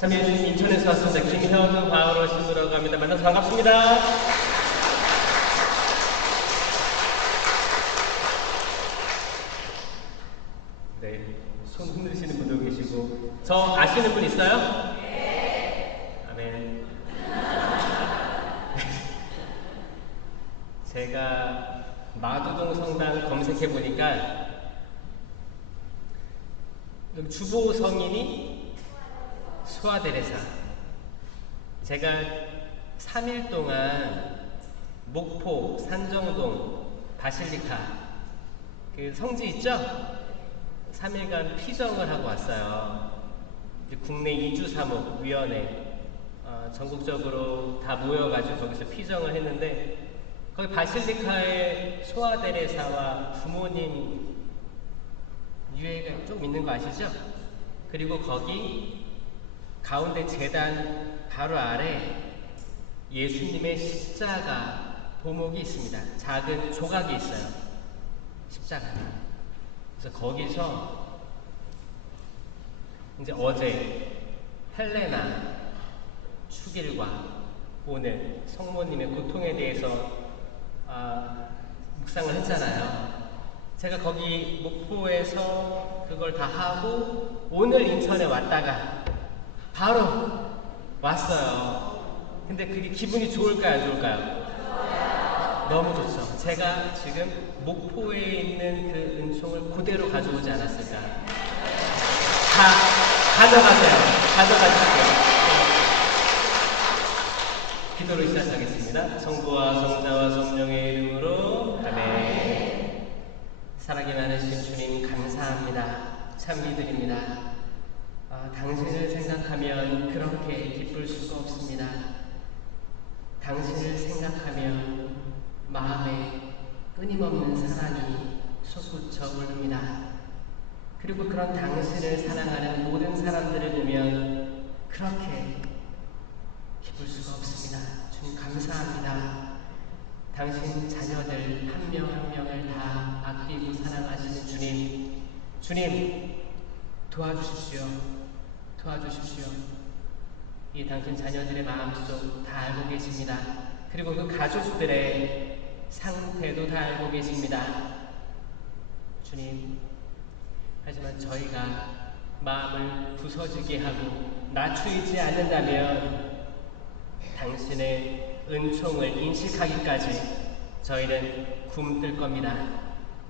참여해 주신 인천에서 왔습니다. 김현우 바오로 신부라고 합니다. 만나서 반갑습니다. 네, 손 흔드시는 분도 계시고 저 아시는 분 있어요? 네. 아멘. 제가 마두동 성당 검색해 보니까 주보 성인이 소아데레사. 제가 3일 동안 목포, 산정동, 바실리카 그 성지 있죠? 3일간 피정을 하고 왔어요. 국내 이주사목위원회 전국적으로 다 모여가지고 거기서 피정을 했는데 거기 바실리카에 소아데레사와 부모님 유해가 좀 있는 거 아시죠? 그리고 거기 가운데 제단 바로 아래 예수님의 십자가 보목이 있습니다. 작은 조각이 있어요. 십자가가. 그래서 거기서 이제 어제 헬레나 축일과 오늘 성모님의 고통에 대해서 묵상을 했잖아요. 제가 거기 목포에서 그걸 다 하고 오늘 인천에 왔다가 바로 왔어요. 근데 그게 기분이 좋을까요, 안 좋을까요? 너무 좋죠. 제가 지금 목포에 있는 그 은총을 그대로 가져오지 않았을까. 다 가져가세요. 가져가십시오. 기도로 시작하겠습니다. 성부와 성자와 성령의 이름으로 아멘. 사랑이 많으신 주님 감사합니다. 참 믿으립니다. 당신을 생각하면 그렇게 기쁠 수가 없습니다. 당신을 생각하면 마음에 끊임없는 사랑이 솟구쳐 오릅니다. 그리고 그런 당신을 사랑하는 모든 사람들을 보면 그렇게 기쁠 수가 없습니다. 주님 감사합니다. 당신 자녀들 한 명 한 명을 다 아끼고 사랑하시는 주님, 주님 도와주십시오. 도와주십시오. 이 당신 자녀들의 마음속 다 알고 계십니다. 그리고 그 가족들의 상태도 다 알고 계십니다. 주님, 하지만 저희가 마음을 부서지게 하고 낮추지 않는다면 당신의 은총을 인식하기까지 저희는 굶을 겁니다.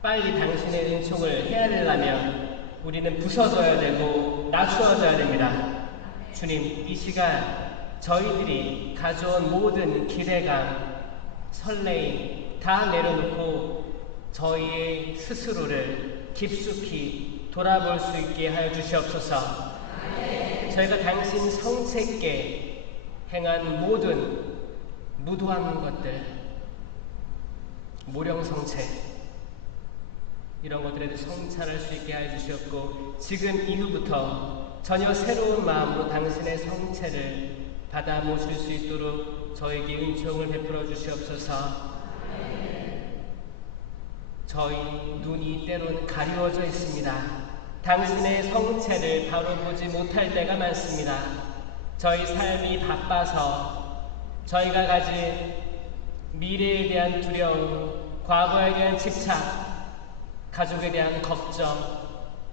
빨리 당신의 은총을 헤아리려면 우리는 부서져야 되고 낮추어져야 됩니다. 주님, 이 시간 저희들이 가져온 모든 기대감, 설레임 다 내려놓고 저희의 스스로를 깊숙이 돌아볼 수 있게 하여 주시옵소서. 저희가 당신 성체께 행한 모든 무도한 것들, 모령성체 이런 것들에 대해 성찰할 수 있게 하여 주시옵고 지금 이후부터 전혀 새로운 마음으로 당신의 성체를 받아 모실 수 있도록 저에게 은총을 베풀어 주시옵소서. 저희 눈이 때로는 가리워져 있습니다. 당신의 성체를 바로 보지 못할 때가 많습니다. 저희 삶이 바빠서 저희가 가진 미래에 대한 두려움, 과거에 대한 집착, 가족에 대한 걱정,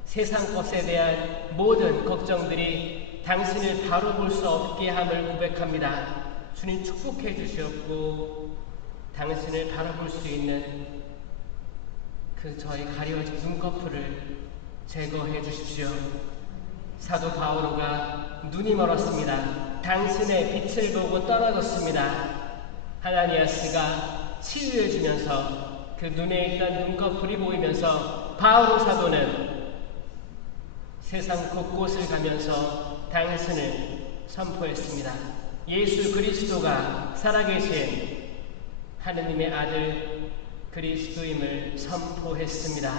세상 것에 대한 모든 걱정들이 당신을 바로 볼 수 없게 함을 고백합니다. 주님 축복해 주시옵고 당신을 바라볼 수 있는 그 저희 가려진 눈꺼풀을 제거해 주십시오. 사도 바오로가 눈이 멀었습니다. 당신의 빛을 보고 떨어졌습니다. 하나니아스가 치유해 주면서 그 눈에 있던 눈꺼풀이 보이면서 바오로 사도는 세상 곳곳을 가면서 당신을 선포했습니다. 예수 그리스도가 살아계신 하느님의 아들 그리스도임을 선포했습니다.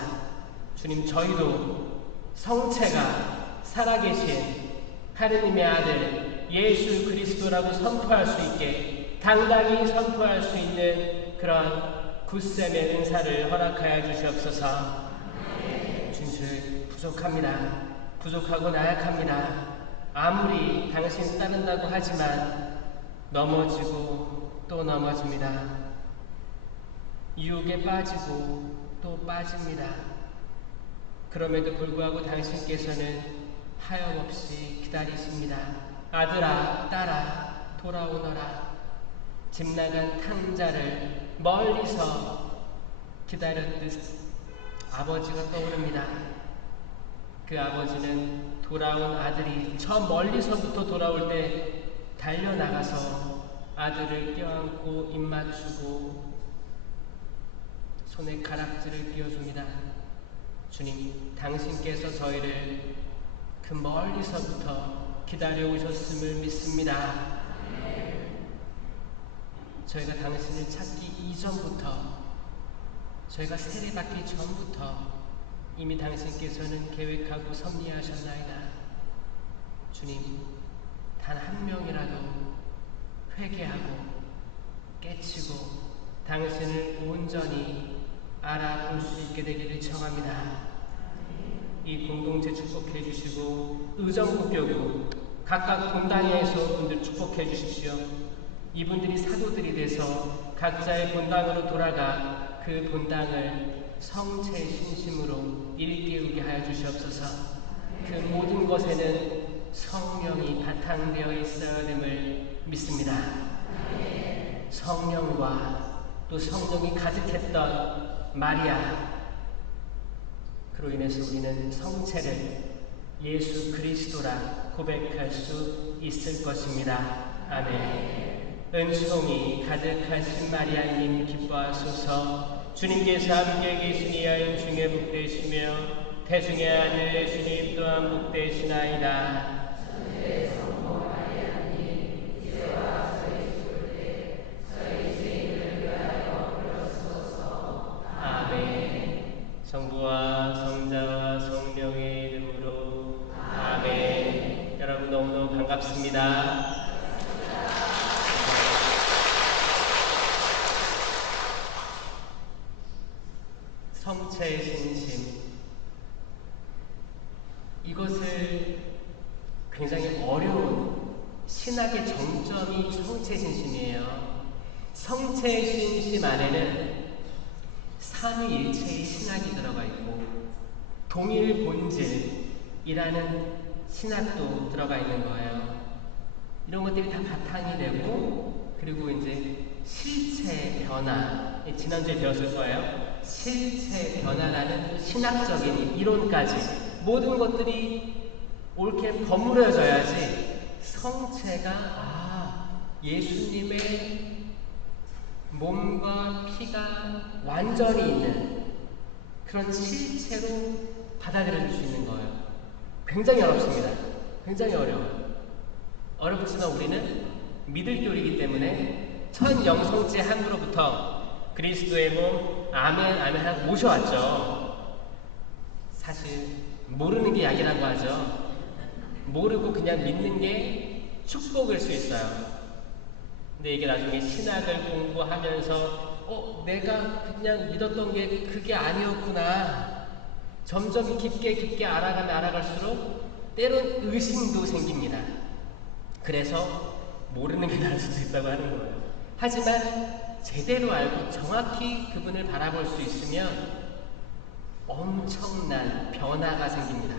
주님, 저희도 성체가 살아계신 하느님의 아들 예수 그리스도라고 선포할 수 있게 당당히 선포할 수 있는 그런 굳셈의 은사를 허락하여 주시옵소서. 주님, 부족합니다. 부족하고 나약합니다. 아무리 당신 따른다고 하지만 넘어지고 또 넘어집니다. 유혹에 빠지고 또 빠집니다. 그럼에도 불구하고 당신께서는 하염없이 기다리십니다. 아들아, 딸아, 돌아오너라. 집 나간 탕자를 멀리서 기다렸듯 아버지가 떠오릅니다. 그 아버지는 돌아온 아들이 저 멀리서부터 돌아올 때 달려나가서 아들을 껴안고 입맞추고 손에 가락지를 끼워줍니다. 주님, 당신께서 저희를 그 멀리서부터 기다려오셨음을 믿습니다. 저희가 당신을 찾기 이전부터, 저희가 세례받기 전부터 이미 당신께서는 계획하고 섭리하셨나이다. 주님, 단 한 명이라도 회개하고 깨치고 당신을 온전히 알아볼 수 있게 되기를 청합니다. 이 공동체 축복해 주시고 의정부교구 각각 본당에서 분들 축복해 주십시오. 이분들이 사도들이 돼서 각자의 본당으로 돌아가 그 본당을 성체의 신심으로 일깨우게 하여 주시옵소서. 그 모든 것에는 성령이 바탕되어 있어야 됨을 믿습니다. 성령과 또 성령이 가득했던 마리아, 그로 인해서 우리는 성체를 예수 그리스도라 고백할 수 있을 것입니다. 아멘. 은총이 가득하신 마리아님 기뻐하소서. 주님께서 함께 계시니 여인 중에 복되시며 태중의 아들 예수님 또한 복되시나이다. 성부와 성자와 성령의 이름으로 아멘. 여러분 너무너무 반갑습니다. 성체의 신심, 이것을 굉장히 어려운 신학의 정점이 성체의 신심이에요. 성체의 신심 안에는 삼위일체의 신학이 들어가 있고 동일 본질이라는 신학도 들어가 있는 거예요. 이런 것들이 다 바탕이 되고, 그리고 이제 실체 변화, 지난주에 배웠을 거예요. 실체 변화라는 신학적인 이론까지 모든 것들이 옳게 버무려져야지 성체가 예수님의 몸과 피가 완전히 있는 그런 실체로 받아들여질 수 있는 거예요. 굉장히 어렵습니다. 굉장히 어려워요. 어렵지만 우리는 믿을 교리이기 때문에 첫 영성체 함으로부터 그리스도의 몸 아멘 아멘 하고 모셔왔죠. 사실 모르는 게 약이라고 하죠. 모르고 그냥 믿는 게 축복일 수 있어요. 근데 이게 나중에 신학을 공부하면서 내가 그냥 믿었던 게 그게 아니었구나. 점점 깊게 알아가면 알아갈수록 때론 의심도 생깁니다. 그래서 모르는 게 나을 수도 있다고 하는 거예요. 하지만 제대로 알고 정확히 그분을 바라볼 수 있으면 엄청난 변화가 생깁니다.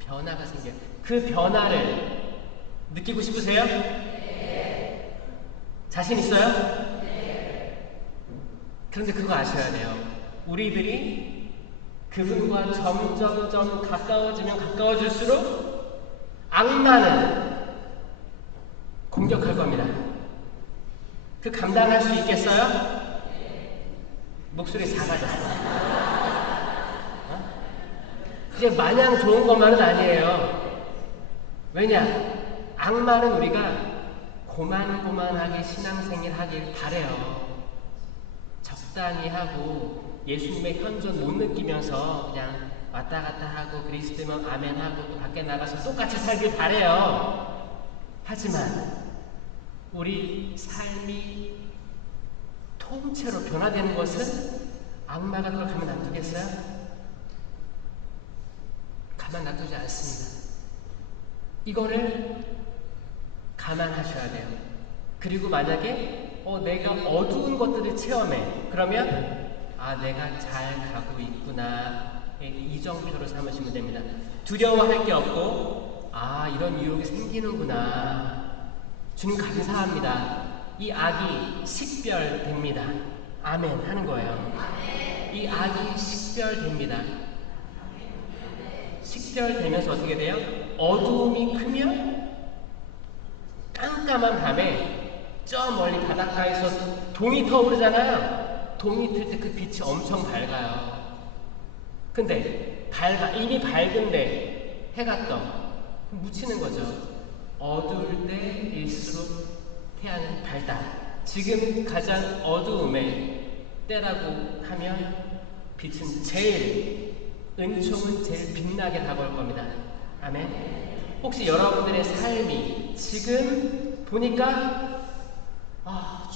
변화가 생겨요. 그 변화를 느끼고 싶으세요? 자신 있어요? 네. 그런데 그거 아셔야 돼요. 우리들이 그분과 점점 가까워지면 가까워질수록 악마는 공격할 겁니다. 그 감당할 수 있겠어요? 네. 목소리 작아졌어요. 이제 마냥 좋은 것만은 아니에요. 왜냐? 악마는 우리가 고만고만하게 신앙생활 하길 바래요. 적당히 하고 예수님의 현존 못 느끼면서 그냥 왔다 갔다 하고 그리스도면 아멘 하고 또 밖에 나가서 똑같이 살길 바래요. 하지만 우리 삶이 통째로 변화되는 것은 악마가 그걸 가만 놔두겠어요? 가만 놔두지 않습니다. 이거를 감안하셔야 돼요. 그리고 만약에 내가 어두운 것들을 체험해. 그러면 내가 잘 가고 있구나. 이정표로 삼으시면 됩니다. 두려워할 게 없고 이런 유혹이 생기는구나. 주님 감사합니다. 이 악이 식별됩니다. 아멘 하는 거예요. 이 악이 식별됩니다. 식별되면서 어떻게 돼요? 어두움이 크면 깜깜한 밤에 저 멀리 바닷가에서 동이 터오르잖아요. 동이 틀 때 그 빛이 엄청 밝아요. 근데 이미 밝은데 해가 떠 묻히는 거죠. 어두울 때일수록 태양은 밝다. 지금 가장 어두움의 때라고 하면 빛은 은총은 제일 빛나게 다가올 겁니다. 아멘. 혹시 여러분들의 삶이 지금 보니까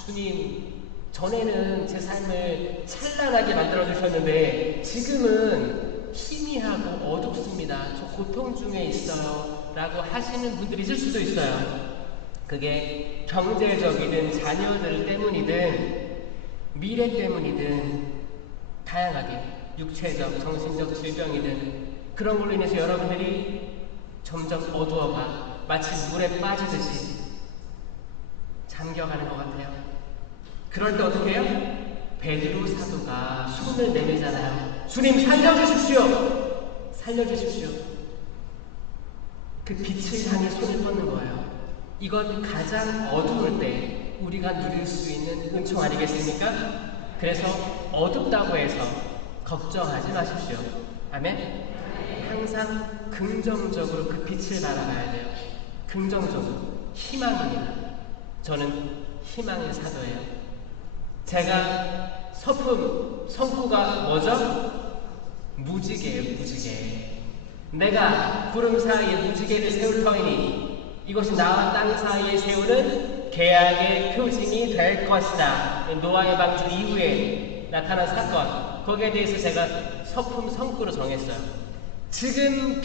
주님 전에는 제 삶을 찬란하게 만들어주셨는데 지금은 희미하고 어둡습니다. 저 고통 중에 있어요 라고 하시는 분들이 있을 수도 있어요. 그게 경제적이든 자녀들 때문이든 미래 때문이든 다양하게 육체적, 정신적 질병이든 그런 걸로 인해서 여러분들이 점점 어두워가 마치 물에 빠지듯이 잠겨가는 것 같아요. 그럴 때 어떻게 해요? 베드로 사도가 손을 내밀잖아요. 주님 살려주십시오. 살려주십시오. 그 빛을 향해 손을 뻗는 거예요. 이건 가장 어두울 때 우리가 누릴 수 있는 은총 아니겠습니까? 그래서 어둡다고 해서 걱정하지 마십시오. 아멘? 항상 긍정적으로 그 빛을 바라봐야 돼요. 긍정적으로. 희망입니다. 저는 희망의 사도예요. 제가 성구가 뭐죠? 무지개예요. 무지개. 내가 구름 사이에 무지개를 세울 터이니 이것이 나와 땅 사이에 세우는 계약의 표징이 될 것이다. 노아의 방주 이후에 나타난 사건, 거기에 대해서 제가 성구로 정했어요. 지금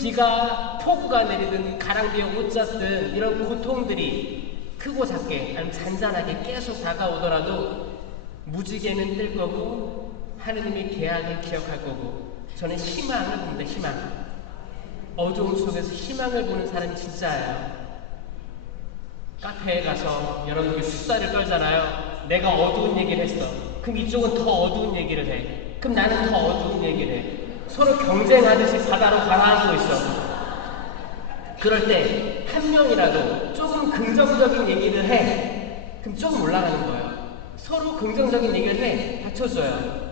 폭우가 내리든 가랑비에 옷 젖든 이런 고통들이 크고 작게 아니면 잔잔하게 계속 다가오더라도 무지개는 뜰 거고 하느님의 계약을 기억할 거고 저는 희망을 봅니다. 희망. 어두움 속에서 희망을 보는 사람이 진짜예요. 카페에 가서 여러분들이 수다를 떨잖아요. 내가 어두운 얘기를 했어. 그럼 이쪽은 더 어두운 얘기를 해. 그럼 나는 더 어두운 얘기를 해. 서로 경쟁하듯이 바다로 가라앉고 있어. 그럴 때 한 명이라도 조금 긍정적인 얘기를 해. 그럼 조금 올라가는 거예요. 서로 긍정적인 얘기를 해. 받쳐줘요.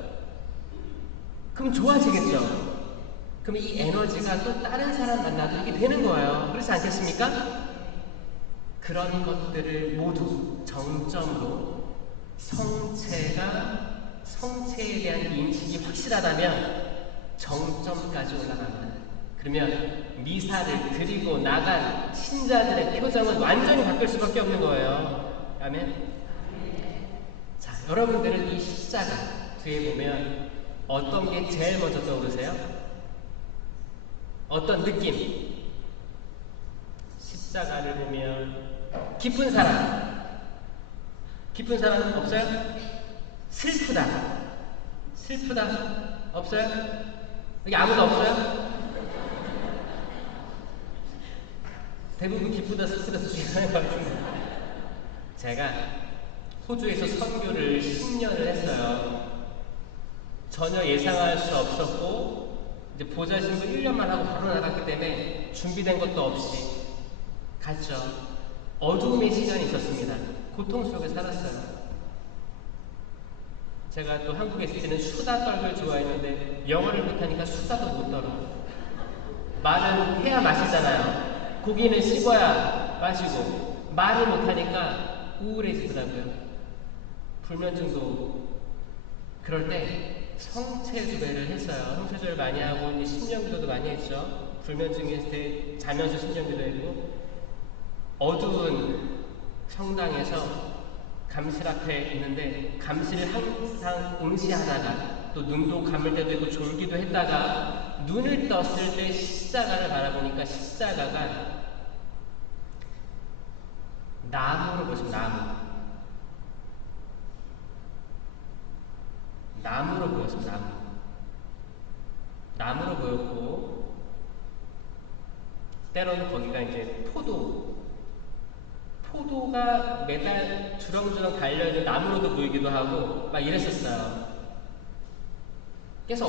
그럼 좋아지겠죠. 그럼 이 에너지가 또 다른 사람 만나도 이게 되는 거예요. 그렇지 않겠습니까? 그런 것들을 모두 정점으로 성체에 대한 인식이 확실하다면 정점까지 올라갑니다. 그러면 미사를 드리고 나간 신자들의 표정은 완전히 바뀔 수밖에 없는 거예요. 아멘. 자, 여러분들은 이 십자가 뒤에 보면 어떤 게 제일 먼저 떠오르세요? 어떤 느낌? 십자가를 보면 기쁜 사람 없어요? 슬프다 없어요? 여기 아무도 없어요? 대부분 기쁘다 슬프다 중요한 것 같은데 제가 호주에서 선교를 10년을 했어요. 전혀 예상할 수 없었고 이제 보좌신부 1년만 하고 바로 나갔기 때문에 준비된 것도 없이 갔죠. 어두움의 시간이 있었습니다. 고통 속에 살았어요. 제가 또 한국에 있을 때는 수다 떨기를 좋아했는데 영어를 못하니까 수다도 못 떨어. 말은 해야 마시잖아요. 고기는 씹어야 마시고 말을 못하니까 우울해지더라고요. 불면증도. 그럴 때 성체주배를 했어요. 성체주배를 많이 하고 이제 신령기도도 많이 했죠. 불면증이 있을 때 자면서 신령기도 했고 어두운 성당에서 감실 앞에 있는데 감실을 항상 응시하다가 또 눈도 감을 때도 있고 졸기도 했다가 눈을 떴을 때 십자가를 바라보니까 십자가가 나무로 보시면 나무로 보였습니다. 나무로 보였고, 때로는 거기가 이제 포도가 매달 주렁주렁 달려있는 나무로도 보이기도 하고 막 이랬었어요. 그래서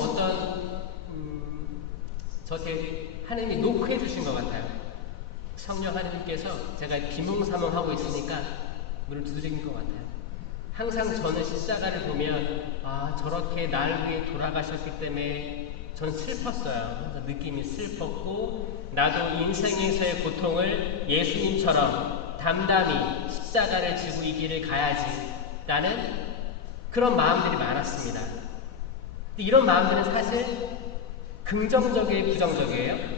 저한테 하나님이 노크해 주신 것 같아요. 성령 하나님께서 제가 비몽사몽하고 있으니까 문을 두드리는 것 같아요. 항상 저는 십자가를 보면 저렇게 날 위해 돌아가셨기 때문에 전 슬펐어요. 그래서 느낌이 슬펐고, 나도 인생에서의 고통을 예수님처럼 담담히 십자가를 지고 이 길을 가야지 라는 그런 마음들이 많았습니다. 근데 이런 마음들은 사실 긍정적이에요, 부정적이에요?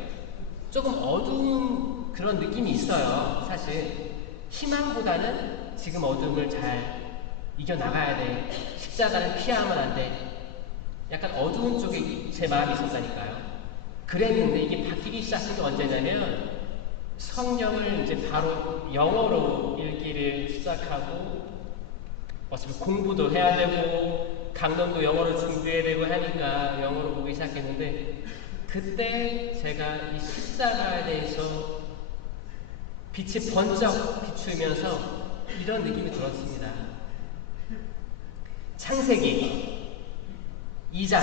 조금 어두운 그런 느낌이 있어요. 사실 희망보다는 지금 어둠을 잘 이겨나가야 돼, 십자가를 피하면 안 돼, 약간 어두운 쪽에 제 마음이 있었다니까요. 그랬는데 이게 바뀌기 시작한 게 언제냐면, 성경을 이제 바로 영어로 읽기를 시작하고, 어차피 공부도 해야 되고 강론도 영어로 준비해야 되고 하니까 영어로 보기 시작했는데, 그때 제가 이 십자가에 대해서 빛이 번쩍 비추면서 이런 느낌이 들었습니다. 창세기 2장,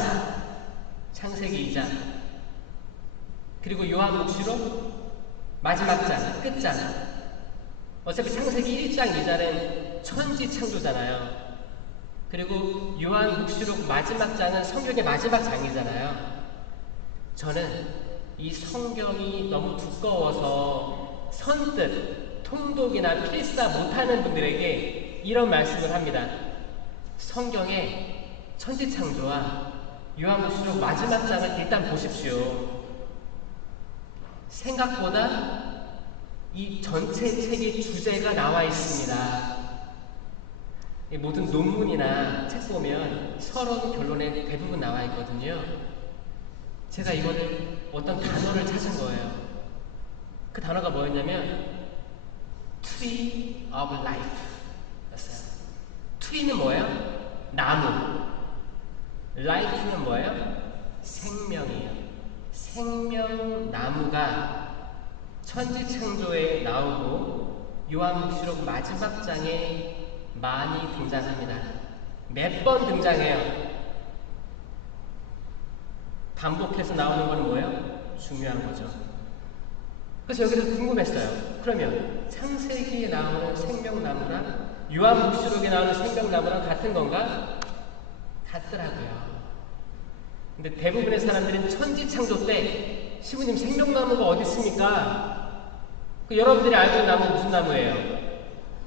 그리고 요한복시록 마지막 장, 끝장. 어차피 창세기 1장, 2장은 천지 창조잖아요. 그리고 요한복시록 마지막 장은 성경의 마지막 장이잖아요. 저는 이 성경이 너무 두꺼워서 선뜻 통독이나 필사 못하는 분들에게 이런 말씀을 합니다. 성경의 천지창조와 요한복시록 마지막 장을 일단 보십시오. 생각보다 이 전체 책의 주제가 나와 있습니다. 모든 논문이나 책 보면 서론 결론에 대부분 나와 있거든요. 제가 이거를 어떤 단어를 찾은 거예요. 그 단어가 뭐였냐면 Tree of Life 였어요. Tree는 뭐예요? 나무. Life는 뭐예요? 생명이에요. 생명나무가 천지창조에 나오고 요한복시록 마지막 장에 많이 등장합니다. 몇 번 등장해요. 반복해서 나오는 건 뭐예요? 중요한 거죠. 그래서 여기서 궁금했어요. 그러면 창세기에 나오는 생명나무랑 요한복시록에 나오는 생명나무랑 같은 건가? 같더라고요. 근데 대부분의 사람들은 천지창조 때 시부님 생명나무가 어디 있습니까? 여러분들이 알고 있는 나무 무슨 나무예요?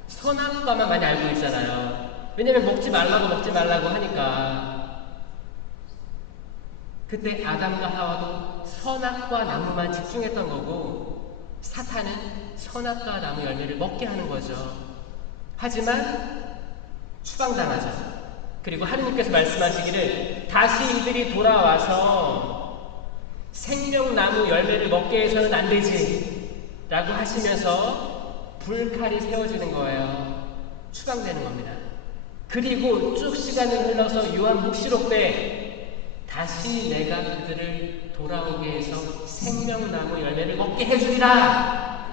선악과만 많이 알고 있잖아요. 왜냐면 먹지 말라고 하니까. 그때 아담과 하와도 선악과 나무만 집중했던 거고, 사탄은 선악과 나무 열매를 먹게 하는 거죠. 하지만 추방당하죠. 그리고 하느님께서 말씀하시기를 다시 이들이 돌아와서 생명나무 열매를 먹게 해서는 안 되지 라고 하시면서 불칼이 세워지는 거예요. 추방되는 겁니다. 그리고 쭉 시간이 흘러서 요한복시록 때 다시 내가 그들을 돌아오게 해서 생명나무 열매를 먹게 해주리라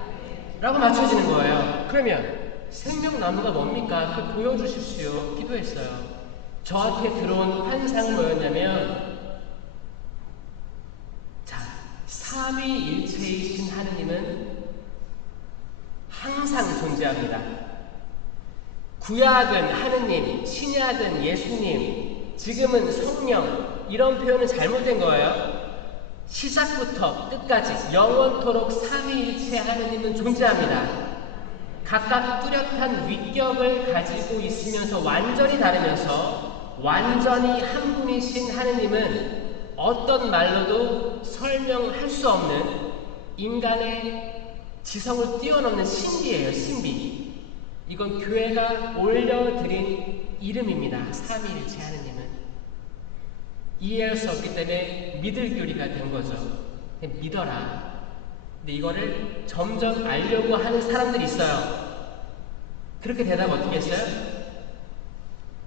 라고 맞춰지는 거예요. 그러면 생명나무가 뭡니까? 그 보여주십시오. 기도했어요. 저한테 들어온 환상은 뭐였냐면, 자, 삼위일체이신 하느님은 항상 존재합니다. 구약은 하느님, 신약은 예수님, 지금은 성령, 이런 표현은 잘못된 거예요. 시작부터 끝까지 영원토록 삼위일체 하느님은 존재합니다. 각각 뚜렷한 위격을 가지고 있으면서 완전히 다르면서 완전히 한 분이신 하느님은 어떤 말로도 설명할 수 없는 인간의 지성을 뛰어넘는 신비예요. 신비. 이건 교회가 올려드린 이름입니다. 삼위일체 하느님은. 이해할 수 없기 때문에 믿을 교리가 된 거죠. 믿어라. 근데 이거를 점점 알려고 하는 사람들이 있어요. 그렇게 대답 어떻게 했어요?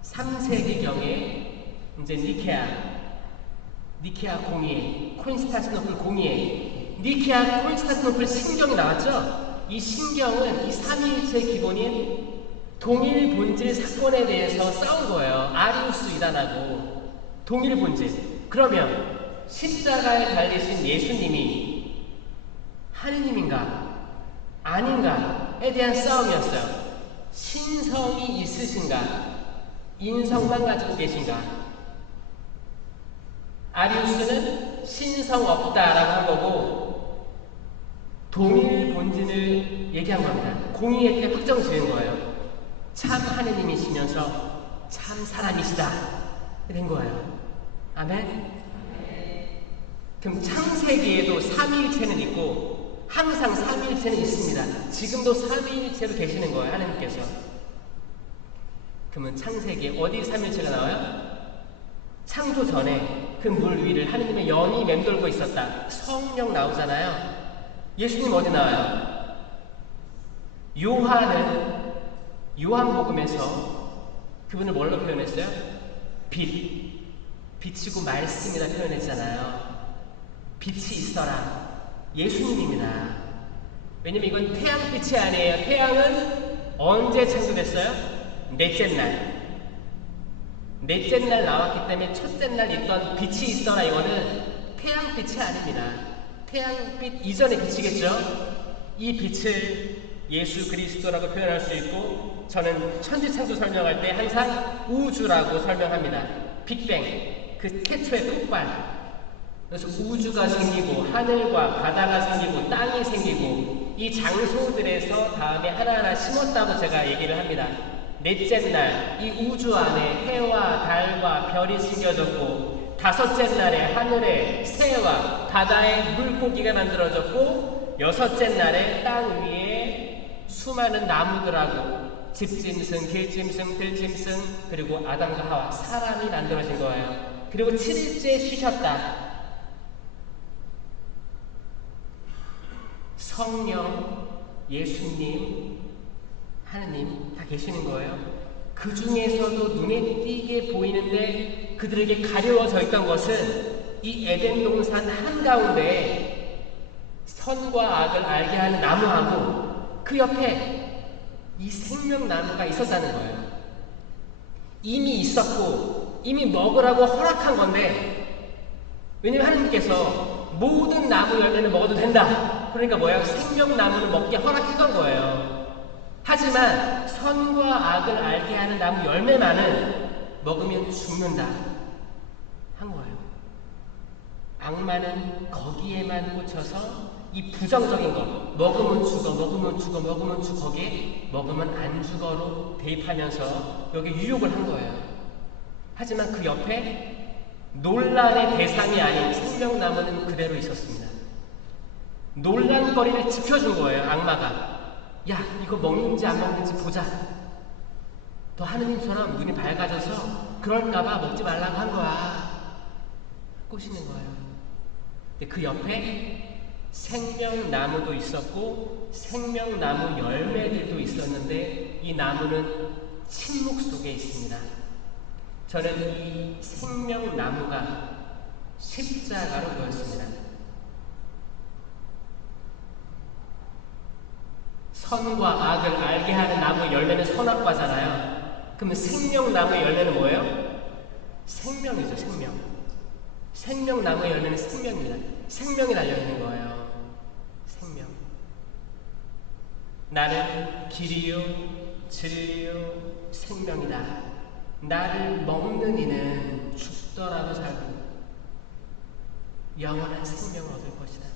3세기경에 이제 니케아 공의회, 콘스탄티노플 공의회, 니케아 콘스탄티노플 신경이 나왔죠? 이 신경은 이 삼위일체의 기본인 동일 본질 사건에 대해서 싸운 거예요. 아리우스 이단하고 동일 본질. 그러면 십자가에 달리신 예수님이 하느님인가 아닌가에 대한 싸움이었어요. 신성이 있으신가 인성만 가지고 계신가. 아리우스는 신성 없다라고 한 거고 동일 본질을 얘기한 겁니다. 공의에 대해 확정 지은 거예요. 참 하느님이시면서 참 사람이시다 된 거예요. 아멘. 그럼 창세기에도 삼위일체는 있고 항상 삼위일체는 있습니다. 지금도 삼위일체로 계시는 거예요. 하느님께서. 그러면 창세기에 어디 삼위일체가 나와요? 창조 전에 그 물 위를 하느님의 영이 맴돌고 있었다. 성령 나오잖아요. 예수님 어디 나와요? 요한복음에서 그분을 뭘로 표현했어요? 빛이고 말씀이라 표현했잖아요. 빛이 있어라. 예수님입니다. 왜냐면 이건 태양빛이 아니에요. 태양은 언제 창조됐어요? 넷째 날 나왔기 때문에 첫째 날 있던 빛이 있어라 이거는 태양빛이 아닙니다. 태양빛 이전의 빛이겠죠? 이 빛을 예수 그리스도라고 표현할 수 있고 저는 천지창조 설명할 때 항상 우주라고 설명합니다. 빅뱅, 그 태초의 폭발. 그래서 우주가 생기고 하늘과 바다가 생기고 땅이 생기고 이 장소들에서 다음에 하나하나 심었다고 제가 얘기를 합니다. 넷째 날 이 우주 안에 해와 달과 별이 숨겨졌고 다섯째 날에 하늘에 새와 바다에 물고기가 만들어졌고 여섯째 날에 땅 위에 수많은 나무들하고 집짐승, 길짐승, 들짐승 그리고 아담과 하와 사람이 만들어진 거예요. 그리고 7일째 쉬셨다. 성령, 예수님, 하느님 다 계시는 거예요. 그 중에서도 눈에 띄게 보이는데 그들에게 가려워져 있던 것은 이 에덴 동산 한가운데 선과 악을 알게 하는 나무하고 그 옆에 이 생명나무가 있었다는 거예요. 이미 있었고 이미 먹으라고 허락한 건데 왜냐면 하느님께서 모든 나무 열매는 먹어도 된다. 그러니까 뭐예요? 생명나무는 먹게 허락했던 거예요. 하지만 선과 악을 알게 하는 나무 열매만은 먹으면 죽는다 한 거예요. 악마는 거기에만 꽂혀서 이 부정적인 것 먹으면 죽어 거기에 먹으면 안 죽어로 대입하면서 여기 유혹을 한 거예요. 하지만 그 옆에 논란의 대상이 아닌 생명나무는 그대로 있었습니다. 논란거리를 지켜준 거예요. 악마가 야 이거 먹는지 안 먹는지 보자. 또 하느님처럼 눈이 밝아져서 그럴까봐 먹지 말라고 한 거야. 꼬시는 거예요. 근데 그 옆에 생명나무도 있었고 생명나무 열매들도 있었는데 이 나무는 침묵 속에 있습니다. 저는 이 생명나무가 십자가로 보였습니다. 선과 악을 알게 하는 나무의 열매는 선악과잖아요. 그러면 생명나무의 열매는 뭐예요? 생명이죠. 생명나무의 열매는 생명입니다. 생명이 달려있는 거예요. 생명. 나는 길이요 진리요 생명이다. 나를 먹는 이는 죽더라도 살고 영원한 생명을 얻을 것이다.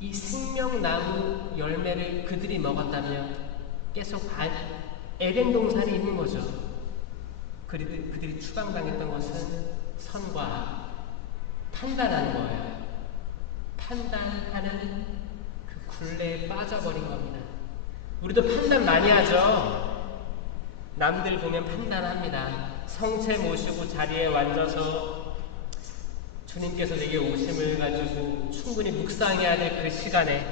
이 생명나무 열매를 그들이 먹었다면 계속 에덴 동산에 있는 거죠. 그들이 추방당했던 것은 선과 판단하는 거예요. 판단하는 그 굴레에 빠져버린 겁니다. 우리도 판단 많이 하죠. 남들 보면 판단합니다. 성체 모시고 자리에 앉아서 주님께서 내게 오심을 가지고 충분히 묵상해야 될 그 시간에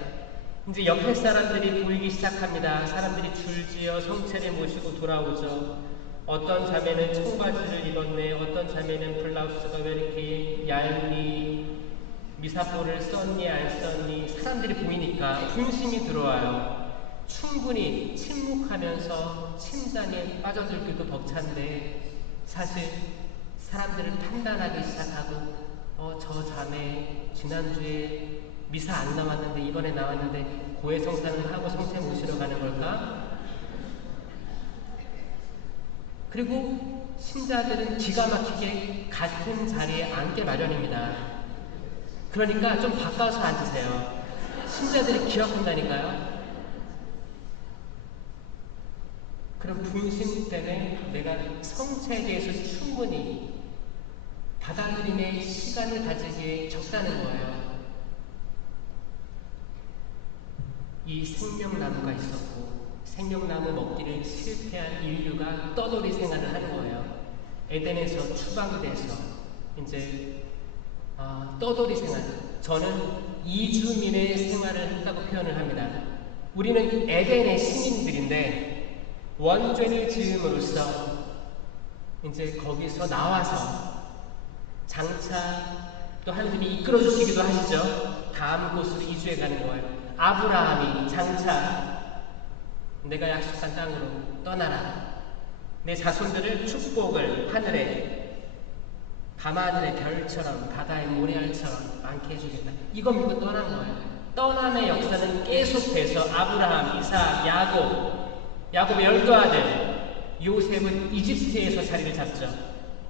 이제 옆에 사람들이 보이기 시작합니다. 사람들이 줄지어 성체를 모시고 돌아오죠. 어떤 자매는 청바지를 입었네, 어떤 자매는 블라우스가 왜 이렇게 얇니, 미사포를 썼니 안 썼니, 사람들이 보이니까 분심이 들어와요. 충분히 침묵하면서 침상에 빠져들기도 벅찬데 사실 사람들을 판단하기 시작하고 저 자매 지난주에 미사 안 나왔는데 이번에 나왔는데 고해성사는 하고 성체 모시러 가는 걸까? 그리고 신자들은 기가 막히게 같은 자리에 앉게 마련입니다. 그러니까 좀 바꿔서 앉으세요. 신자들이 기억한다니까요. 그런 분심 때문에 내가 성체에 대해서 충분히 받아들임의 시간을 가지기에 적다는 거예요. 이 생명나무가 있었고 생명나무 먹기를 실패한 인류가 떠돌이 생활을 하는 거예요. 에덴에서 추방돼서 이제 떠돌이 생활. 저는 이주민의 생활을 한다고 표현을 합니다. 우리는 에덴의 시민들인데 원죄를 지음으로써 이제 거기서 나와서 장차 또 하나님이 이끌어주시기도 하시죠. 다음 곳으로 이주해 가는 거예요. 아브라함이 장차 내가 약속한 땅으로 떠나라. 내 자손들을 축복을 하늘에 밤하늘의 별처럼 바다의 모래알처럼 많게 해주겠다. 이거 믿고 떠난 거예요. 떠남의 역사는 계속돼서 아브라함, 이삭, 야곱의 12아들 요셉은 이집트에서 자리를 잡죠.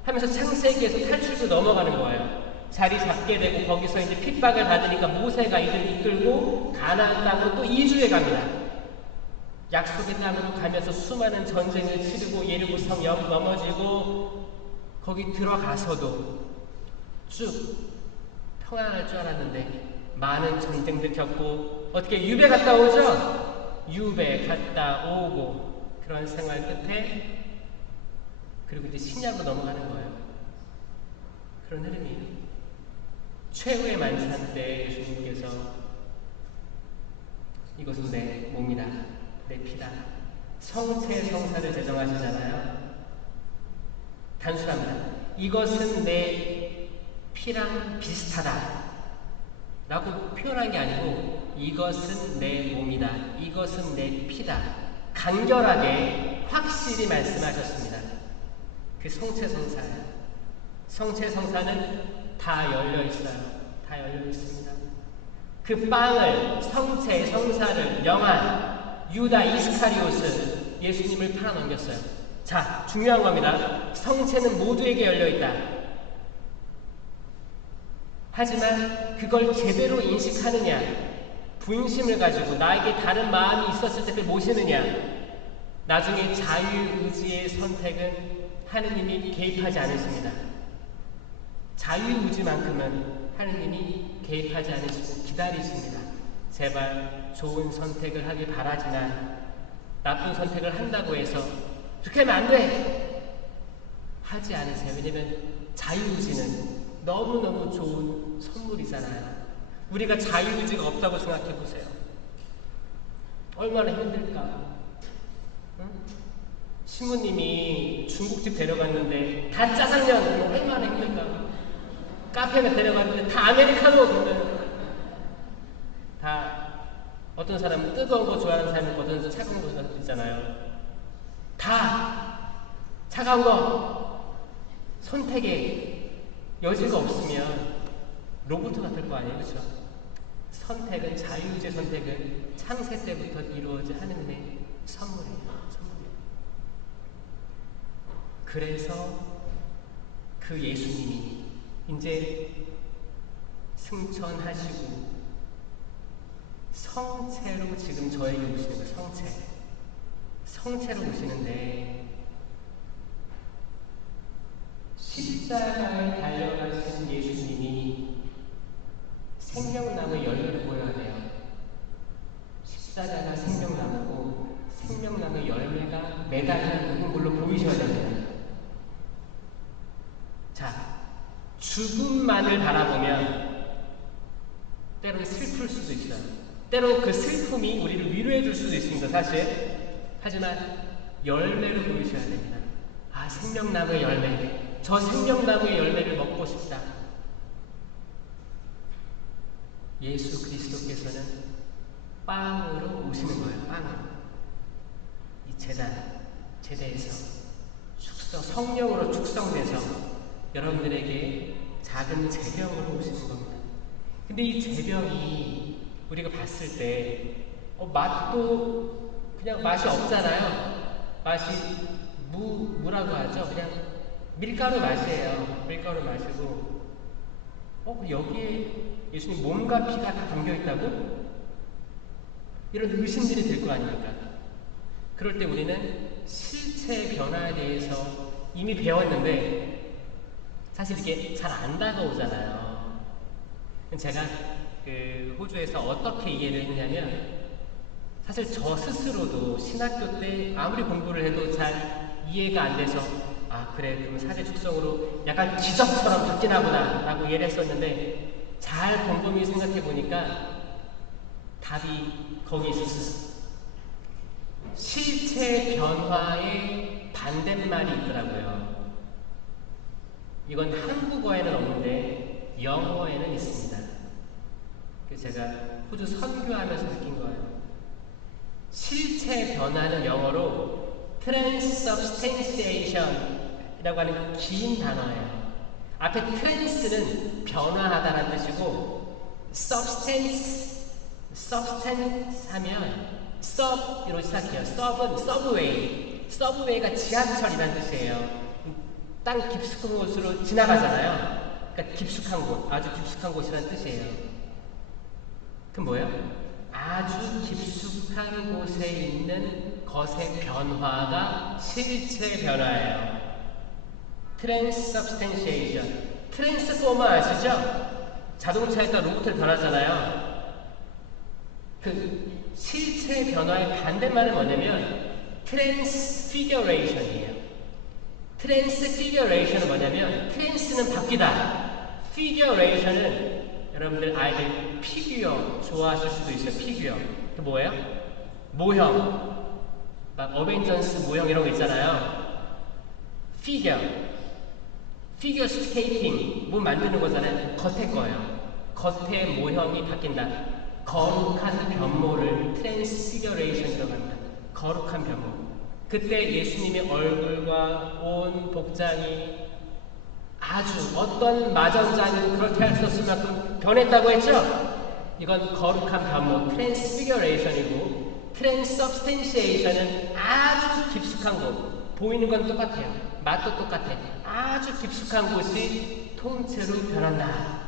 하면서 창세기에서 탈출도 넘어가는 거예요. 자리 잡게 되고 거기서 이제 핍박을 받으니까 모세가 이들을 이끌고 가나안 땅으로 또 이주해 갑니다. 약속의 땅으로 가면서 수많은 전쟁을 치르고 예리고성 넘어지고 거기 들어가서도 쭉 평안할 줄 알았는데 많은 전쟁들 겪고 어떻게 유배 갔다 오죠? 유배 갔다 오고 그런 생활 끝에 그리고 이제 신약으로 넘어가는 거예요. 그런 흐름이에요. 최후의 만찬 때 예수님께서 이것은 내 몸이다, 내 피다. 성체 성사를 제정하시잖아요. 단순합니다. 이것은 내 피랑 비슷하다 라고 표현한 게 아니고 이것은 내 몸이다, 이것은 내 피다. 간결하게 확실히 말씀하셨습니다. 그 성체 성사예요. 성체 성사는 다 열려 있어요. 다 열려 있습니다. 그 빵을 성체 성사를 명한 유다 이스카리옷은 예수님을 팔아넘겼어요. 자, 중요한 겁니다. 성체는 모두에게 열려 있다. 하지만 그걸 제대로 인식하느냐, 분심을 가지고 나에게 다른 마음이 있었을 때 모시느냐, 나중에 자유의지의 선택은 하느님이 개입하지 않으십니다. 자유의지만큼은 하느님이 개입하지 않으시고 기다리십니다. 제발 좋은 선택을 하길 바라지만 나쁜 선택을 한다고 해서 그렇게 하면 안 돼! 하지 않으세요. 왜냐면 자유의지는 너무너무 좋은 선물이잖아요. 우리가 자유의지가 없다고 생각해 보세요. 얼마나 힘들까? 응? 신부님이 중국집 데려갔는데 다 짜장면, 얼마나 힘들까? 카페에 데려갔는데 다 아메리카노, 그러면 다 어떤 사람은 뜨거운 거 좋아하는 사람이 있고 어떤 사람은 차가운 거 좋아하는 사람도 있잖아요. 다 차가운 거 선택의 여지가 없으면 로봇가 될 거 아니에요, 그렇죠? 선택은 자유의지 선택은 창세 때부터 이루어진 하느님의 선물이에요. 그래서 그 예수님이 이제 승천하시고 성체로 지금 저에게 오시는 거예요. 성체로 오시는데 십자가에 달려가신 예수님이 생명나무의 열매를 보여야 돼요. 십자가가 생명나무고 생명나무의 열매가 매달려 있는 걸로 보이셔야 됩니다. 자, 죽음만을 바라보면 때로는 슬플 수도 있어요. 때로는 그 슬픔이 우리를 위로해 줄 수도 있습니다, 사실. 하지만 열매를 보이셔야 됩니다. 아, 생명나무의 열매. 저 생명나무의 열매를 먹고 싶다. 예수 그리스도께서는 빵으로 오시는 거예요. 빵으로. 이 제대에서 성령으로 축성돼서 여러분들에게 작은 제병으로 오시는 겁니다. 근데 이 제병이 우리가 봤을 때 맛도 그냥 맛이 없잖아요. 맛이 무라고 하죠. 그냥 밀가루 맛이에요. 밀가루 맛이고 여기에 예수님 몸과 피가 다 담겨있다고? 이런 의심들이 들 거 아닙니까? 그럴 때 우리는 실체의 변화에 대해서 이미 배웠는데 사실 이게 잘 안 다가오잖아요. 제가 호주에서 어떻게 이해를 했냐면 사실 저 스스로도 신학교 때 아무리 공부를 해도 잘 이해가 안 돼서 그래 그럼 사제 축성으로 약간 기적처럼 바뀌나 보다 라고 이해를 했었는데 잘 곰곰이 생각해 보니까 답이 거기 있었어요. 실체 변화의 반대말이 있더라고요. 이건 한국어에는 없는데 영어에는 있습니다. 그래서 제가 호주 선교하면서 느낀 거예요. 실체 변화는 영어로 transubstantiation 이라고 하는 긴 단어예요. 앞에 trans는 변화하다라는 뜻이고 substance 하면 sub으로 시작해요. sub은 subway가 지하철이라는 뜻이에요. 땅 깊숙한 곳으로 지나가잖아요. 그러니까 깊숙한 곳, 아주 깊숙한 곳이라는 뜻이에요. 그럼 뭐예요? 아주 깊숙한 곳에 있는 것의 변화가 실체 변화예요. transubstantiation. 트랜스포머 아시죠? 자동차에다 로봇을 변하잖아요. 그 실체 변화의 반대말은 뭐냐면 transfiguration이에요. transfiguration은 뭐냐면 trans는 바뀌다. figuration은 여러분들 아이들 피규어 좋아하실 수도 있어요. 피규어. 그 뭐예요? 모형. 막 어벤져스 모형 이런 거 있잖아요. 피겨 스케이팅 뭐 만드는 거잖아요. 겉에 거예요. 겉의 모형이 바뀐다. 거룩한 변모를 트랜스피겨레이션이라고 합니다. 거룩한 변모. 그때 예수님의 얼굴과 온 복장이 아주 어떤 마정장이도 그렇게 할 수 없을 만큼 변했다고 했죠? 이건 거룩한 변모, 트랜스피겨레이션이고 트랜스सब스텐시에이션은 아주 깊숙한 곳. 보이는 건 똑같아요. 맛도 똑같아. 아주 깊숙한 곳이 통째로 변한다.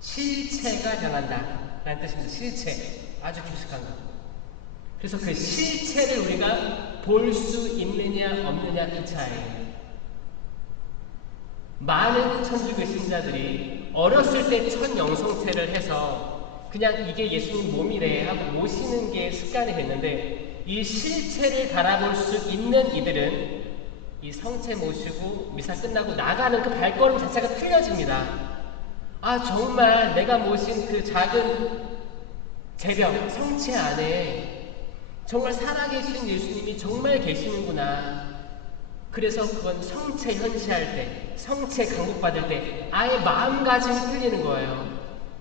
실체가 변한다. 라는 뜻입니다. 실체. 아주 깊숙한 것. 그래서 그 실체를 우리가 볼 수 있느냐 없느냐 그 차이예요. 많은 천주교 신자들이 어렸을 때 첫 영성체를 해서 그냥 이게 예수님 몸이래 하고 모시는 게 습관이 됐는데 이 실체를 바라볼 수 있는 이들은 이 성체 모시고 미사 끝나고 나가는 그 발걸음 자체가 틀려집니다. 정말 내가 모신 그 작은 제병, 성체 안에 정말 살아계신 예수님이 정말 계시는구나. 그래서 그건 성체 현시할 때, 성체 강복받을 때 아예 마음가짐이 틀리는 거예요.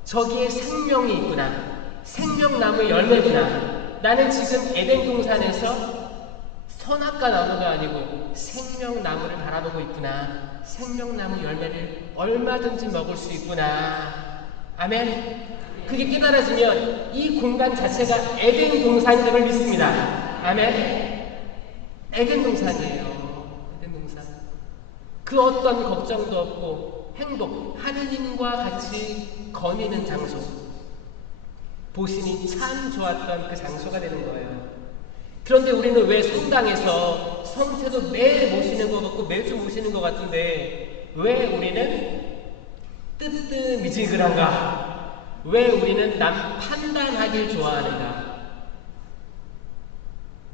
저기에 생명이 있구나. 생명나무의 열매구나. 나는 지금 에덴 동산에서 선악과 나무가 아니고 생명나무를 바라보고 있구나. 생명나무 열매를 얼마든지 먹을 수 있구나. 아멘. 그게 깨달아지면 이 공간 자체가 에덴 동산임을 믿습니다. 아멘. 에덴 동산이에요. 에덴 동산. 그 어떤 걱정도 없고 행복, 하느님과 같이 거니는 장소. 보신이 참 좋았던 그 장소가 되는 거예요. 그런데 우리는 왜 성당에서 성체도 매일 모시는 것 같고 매주 모시는 것 같은데 왜 우리는 뜨뜻미지근한가? 왜 우리는 남 판단하길 좋아하는가?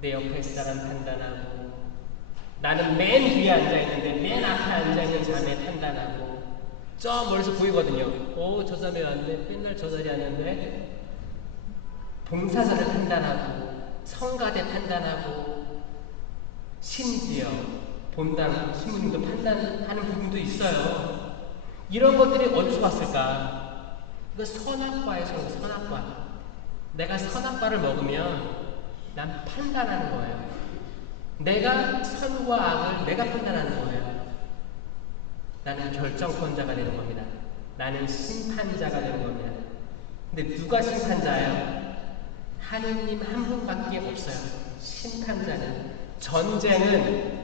내 옆에 사람 판단하고 나는 맨 뒤에 앉아있는데 맨 앞에 앉아있는 자매 판단하고 저 멀리서 보이거든요. 저 자매 왔네. 맨날 저 자리에 앉는데 봉사자를 판단하고 성가대 판단하고 심지어 본당 신부님도 판단하는 부분도 있어요. 이런 것들이 어디서 왔을까? 이거 선악과에서 온 선악과. 내가 선악과를 먹으면 난 판단하는 거예요. 내가 선과 악을 내가 판단하는 거예요. 나는 결정권자가 되는 겁니다. 나는 심판자가 되는 겁니다. 근데 누가 심판자예요? 하느님 한 분밖에 없어요. 심판자는. 전쟁은,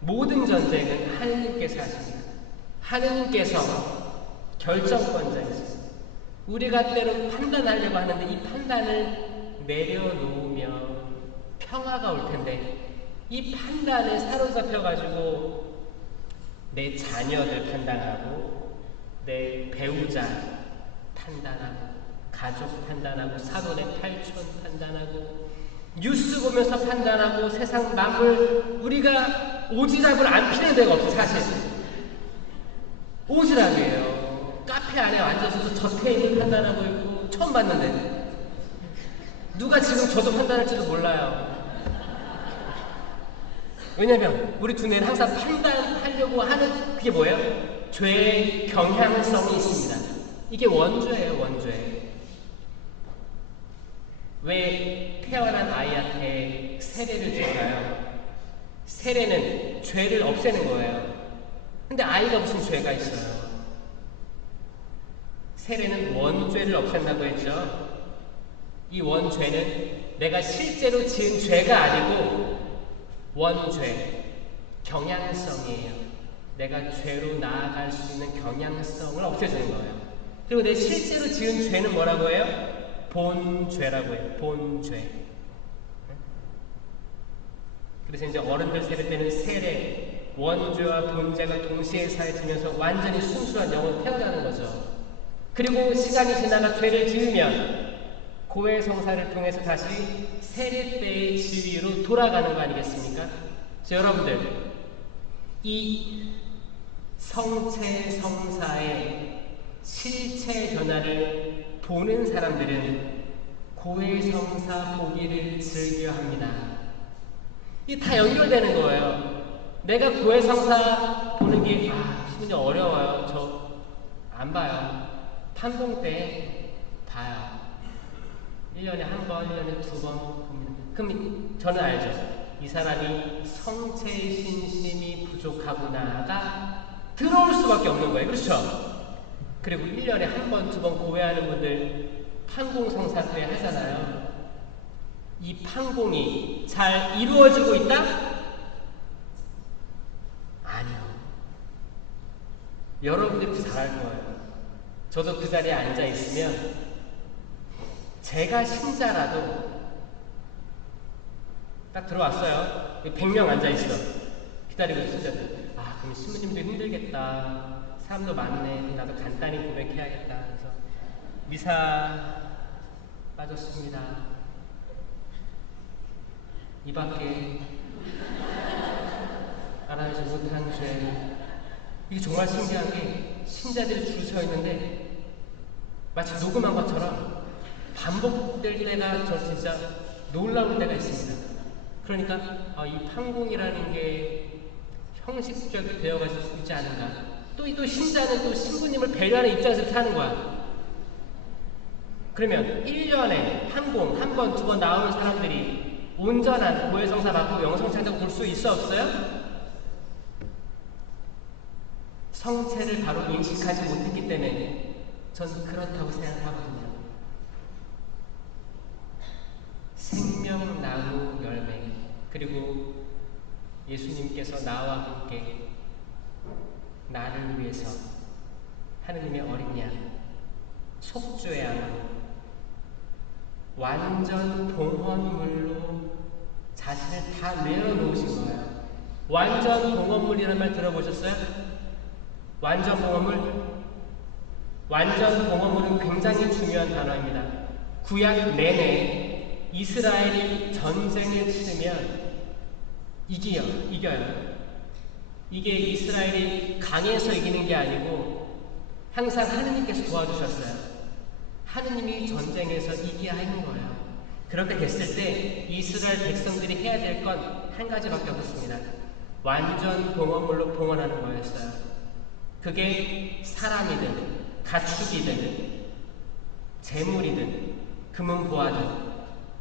모든 전쟁은 하느님께서 하십니다. 하느님께서 결정권자이십니다. 우리가 때로 판단하려고 하는데 이 판단을 내려놓으면 평화가 올 텐데, 이 판단에 사로잡혀가지고 내 자녀들 판단하고, 내 배우자 판단하고, 가족 판단하고, 사돈의 팔촌 판단하고, 뉴스 보면서 판단하고, 세상 만물, 우리가 오지랖을 안 피는 데가 없어. 사실 오지랖이에요. 카페 안에 앉아서도 저 테이블 판단하고 있고, 처음 봤는데 누가 지금 저도 판단할지도 몰라요. 왜냐면 우리 두뇌는 항상 판단하려고 하는 그게 뭐예요? 죄의 경향성이 있습니다. 이게 원죄예요. 원죄. 왜 태어난 아이한테 세례를 줄까요? 세례는 죄를 없애는 거예요. 근데 아이가 무슨 죄가 있어요? 세례는 원죄를 없앤다고 했죠. 이 원죄는 내가 실제로 지은 죄가 아니고 원죄, 경향성이에요. 내가 죄로 나아갈 수 있는 경향성을 없애주는 거예요. 그리고 내 실제로 지은 죄는 뭐라고 해요? 본죄라고 해요. 본죄. 그래서 이제 어른들 세례 때는 세례, 원죄와 본죄가 동시에 사해지면서 완전히 순수한 영으로 태어나는 거죠. 그리고 시간이 지나가 죄를 지으면 고해 성사를 통해서 다시 세례 때의 지위로 돌아가는 거 아니겠습니까? 그래서 여러분들, 이 성체 성사의 실체 변화를 보는 사람들은 고해 성사 보기를 즐겨합니다. 이게 다 연결되는 거예요. 내가 고해 성사 보는 게 진짜 어려워요. 저 안 봐요. 판공 때 봐요. 1년에 한 번, 1년에 두 번 봅니다. 그럼 저는 알죠. 이 사람이 성체의 신심이 부족하구나가 들어올 수밖에 없는 거예요. 그렇죠? 그리고 1년에 한 번, 두 번 고해하는 분들 판공성사 때 하잖아요. 이 판공이 잘 이루어지고 있다? 아니요. 여러분들도 잘 알 거예요. 저도 그 자리에 앉아 있으면 제가 신자라도 딱 들어왔어요. 100명 앉아 있어. 기다리고 있어. 신자들. 그럼 신부님도 힘들겠다. 사람도 많네. 나도 간단히 고백해야겠다. 그래서 미사 빠졌습니다. 이 밖에 알아내지 못한 죄. 이게 정말 신기한 게 신자들이 줄 서 있는데 마치 녹음한 것처럼 반복될 때가 저 진짜 놀라울 때가 있습니다. 그러니까 이 판공이라는 게 형식적이 되어가지고 있지 않은가. 또 신자는 또 신부님을 배려하는 입장에서 이렇게 하는 거야. 그러면 1년에 판공 한 번, 두 번 나오는 사람들이 온전한 고해성사 받고 영성찬다고 볼 수 있어 없어요? 성체를 바로 인식하지 못했기 때문에 전 그렇다고 생각하거든요. 생명나무 열매, 그리고 예수님께서 나와 함께 나를 위해서 하느님의 어린 양, 속죄의 양, 완전 봉헌물로 자신을 다 내어놓으신 거예요. 완전 봉헌물이라는 말 들어보셨어요? 완전 봉헌물? 완전 봉헌물은 굉장히 중요한 단어입니다. 구약 내내 이스라엘이 전쟁을 치르면 이겨요. 이게 이스라엘이 강해서 이기는 게 아니고 항상 하느님께서 도와주셨어요. 하느님이 전쟁에서 이기야 하는 거예요. 그렇게 됐을 때 이스라엘 백성들이 해야 될 건 한 가지밖에 없었습니다. 완전 봉헌물로 봉헌하는 거였어요. 그게 사람이든 가축이든 재물이든 금은 보화든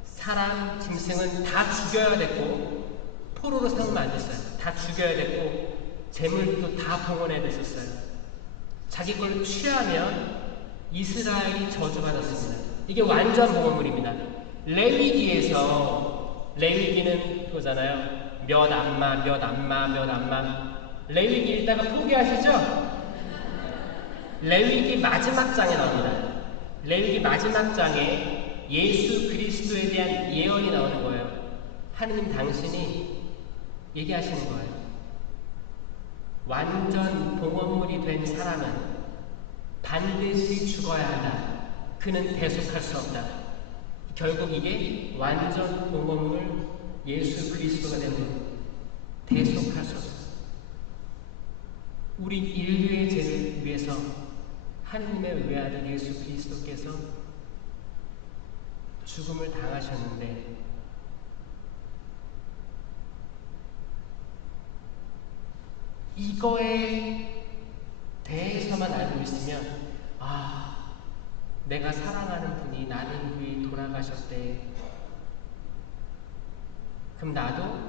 사람 짐승은 다 죽여야 됐고, 포로로 삼으면 안 됐어요. 다 죽여야 됐고 재물도 다 봉헌해야 됐었어요. 자기 걸 취하면 이스라엘이 저주받았습니다. 이게 완전 봉헌물입니다. 레위기에서, 레위기는 그거잖아요. 몇 안마, 몇 안마, 몇 안마. 레위기 읽다가 포기하시죠? 레위기 마지막 장에 나옵니다. 레위기 마지막 장에 예수 그리스도에 대한 예언이 나오는 거예요. 하느님 당신이 얘기하시는 거예요. 완전 봉헌물이 된 사람은 반드시 죽어야 한다. 그는 대속할 수 없다. 결국 이게 완전 봉헌물 예수 그리스도가 되는 대속할 수 없다. 우리 인류의 죄를 위해서 하느님의 외아들 예수 그리스도께서 죽음을 당하셨는데, 이거에 대해서만 알고 있으면, 아, 내가 사랑하는 분이 나를 위해 돌아가셨대. 그럼 나도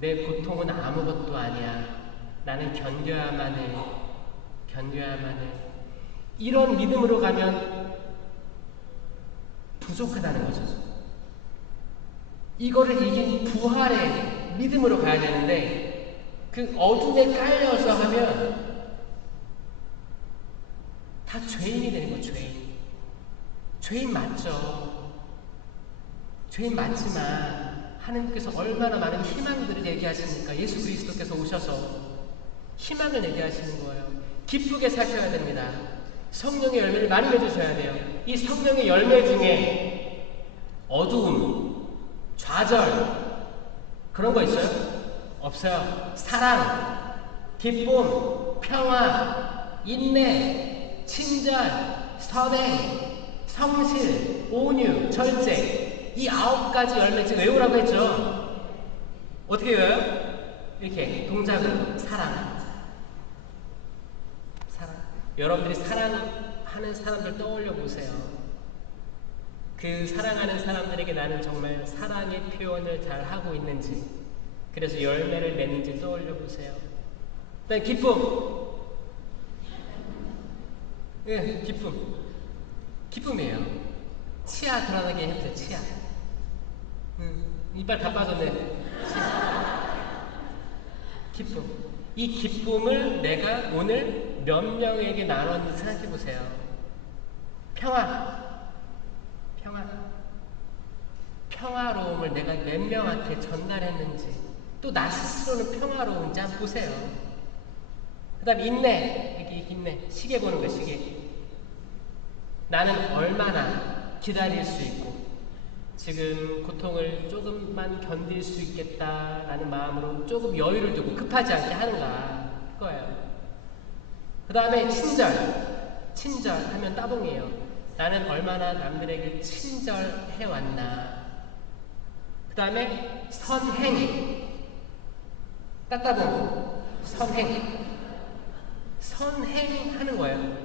내 고통은 아무것도 아니야. 나는 견뎌야만 해. 견뎌야만 해. 이런 믿음으로 가면 부족하다는 거죠. 이거를 이긴 부활의 믿음으로 가야 되는데, 그 어둠에 깔려서 하면 다 죄인이 되는 거예요. 죄인. 죄인 맞죠. 죄인 맞지만 하나님께서 얼마나 많은 희망들을 얘기하시니까 예수 그리스도께서 오셔서 희망을 얘기하시는 거예요. 기쁘게 사셔야 됩니다. 성령의 열매를 많이 맺으셔야 돼요. 이 성령의 열매 중에 어두움, 좌절 그런 거 있어요? 없어요. 사랑, 기쁨, 평화, 인내, 친절, 선행, 성실, 온유, 절제, 이 9가지 열매 지금 외우라고 했죠. 어떻게 외워요? 이렇게 동작으로 사랑. 여러분들이 사랑하는 사람들 떠올려 보세요. 그 사랑하는 사람들에게 나는 정말 사랑의 표현을 잘 하고 있는지, 그래서 열매를 맺는지 떠올려 보세요. 그다음 기쁨. 예, 기쁨. 기쁨이에요. 치아 드러나게 해보세요. 치아. 이빨 다 빠졌네. 기쁨. 이 기쁨을 내가 오늘 몇 명에게 나눴는지 생각해 보세요. 평화. 평화. 평화로움을 내가 몇 명한테 전달했는지, 또 나 스스로는 평화로운지 한번 보세요. 그 다음 인내. 여기 인내. 시계 보는 거예요. 시계. 나는 얼마나 기다릴 수 있고 지금 고통을 조금만 견딜 수 있겠다라는 마음으로 조금 여유를 두고 급하지 않게 하는가, 그거예요. 그 다음에 친절. 친절하면 따봉이에요. 나는 얼마나 남들에게 친절해왔나. 그 다음에 선행. 따따봉. 선행. 선행하는 거예요.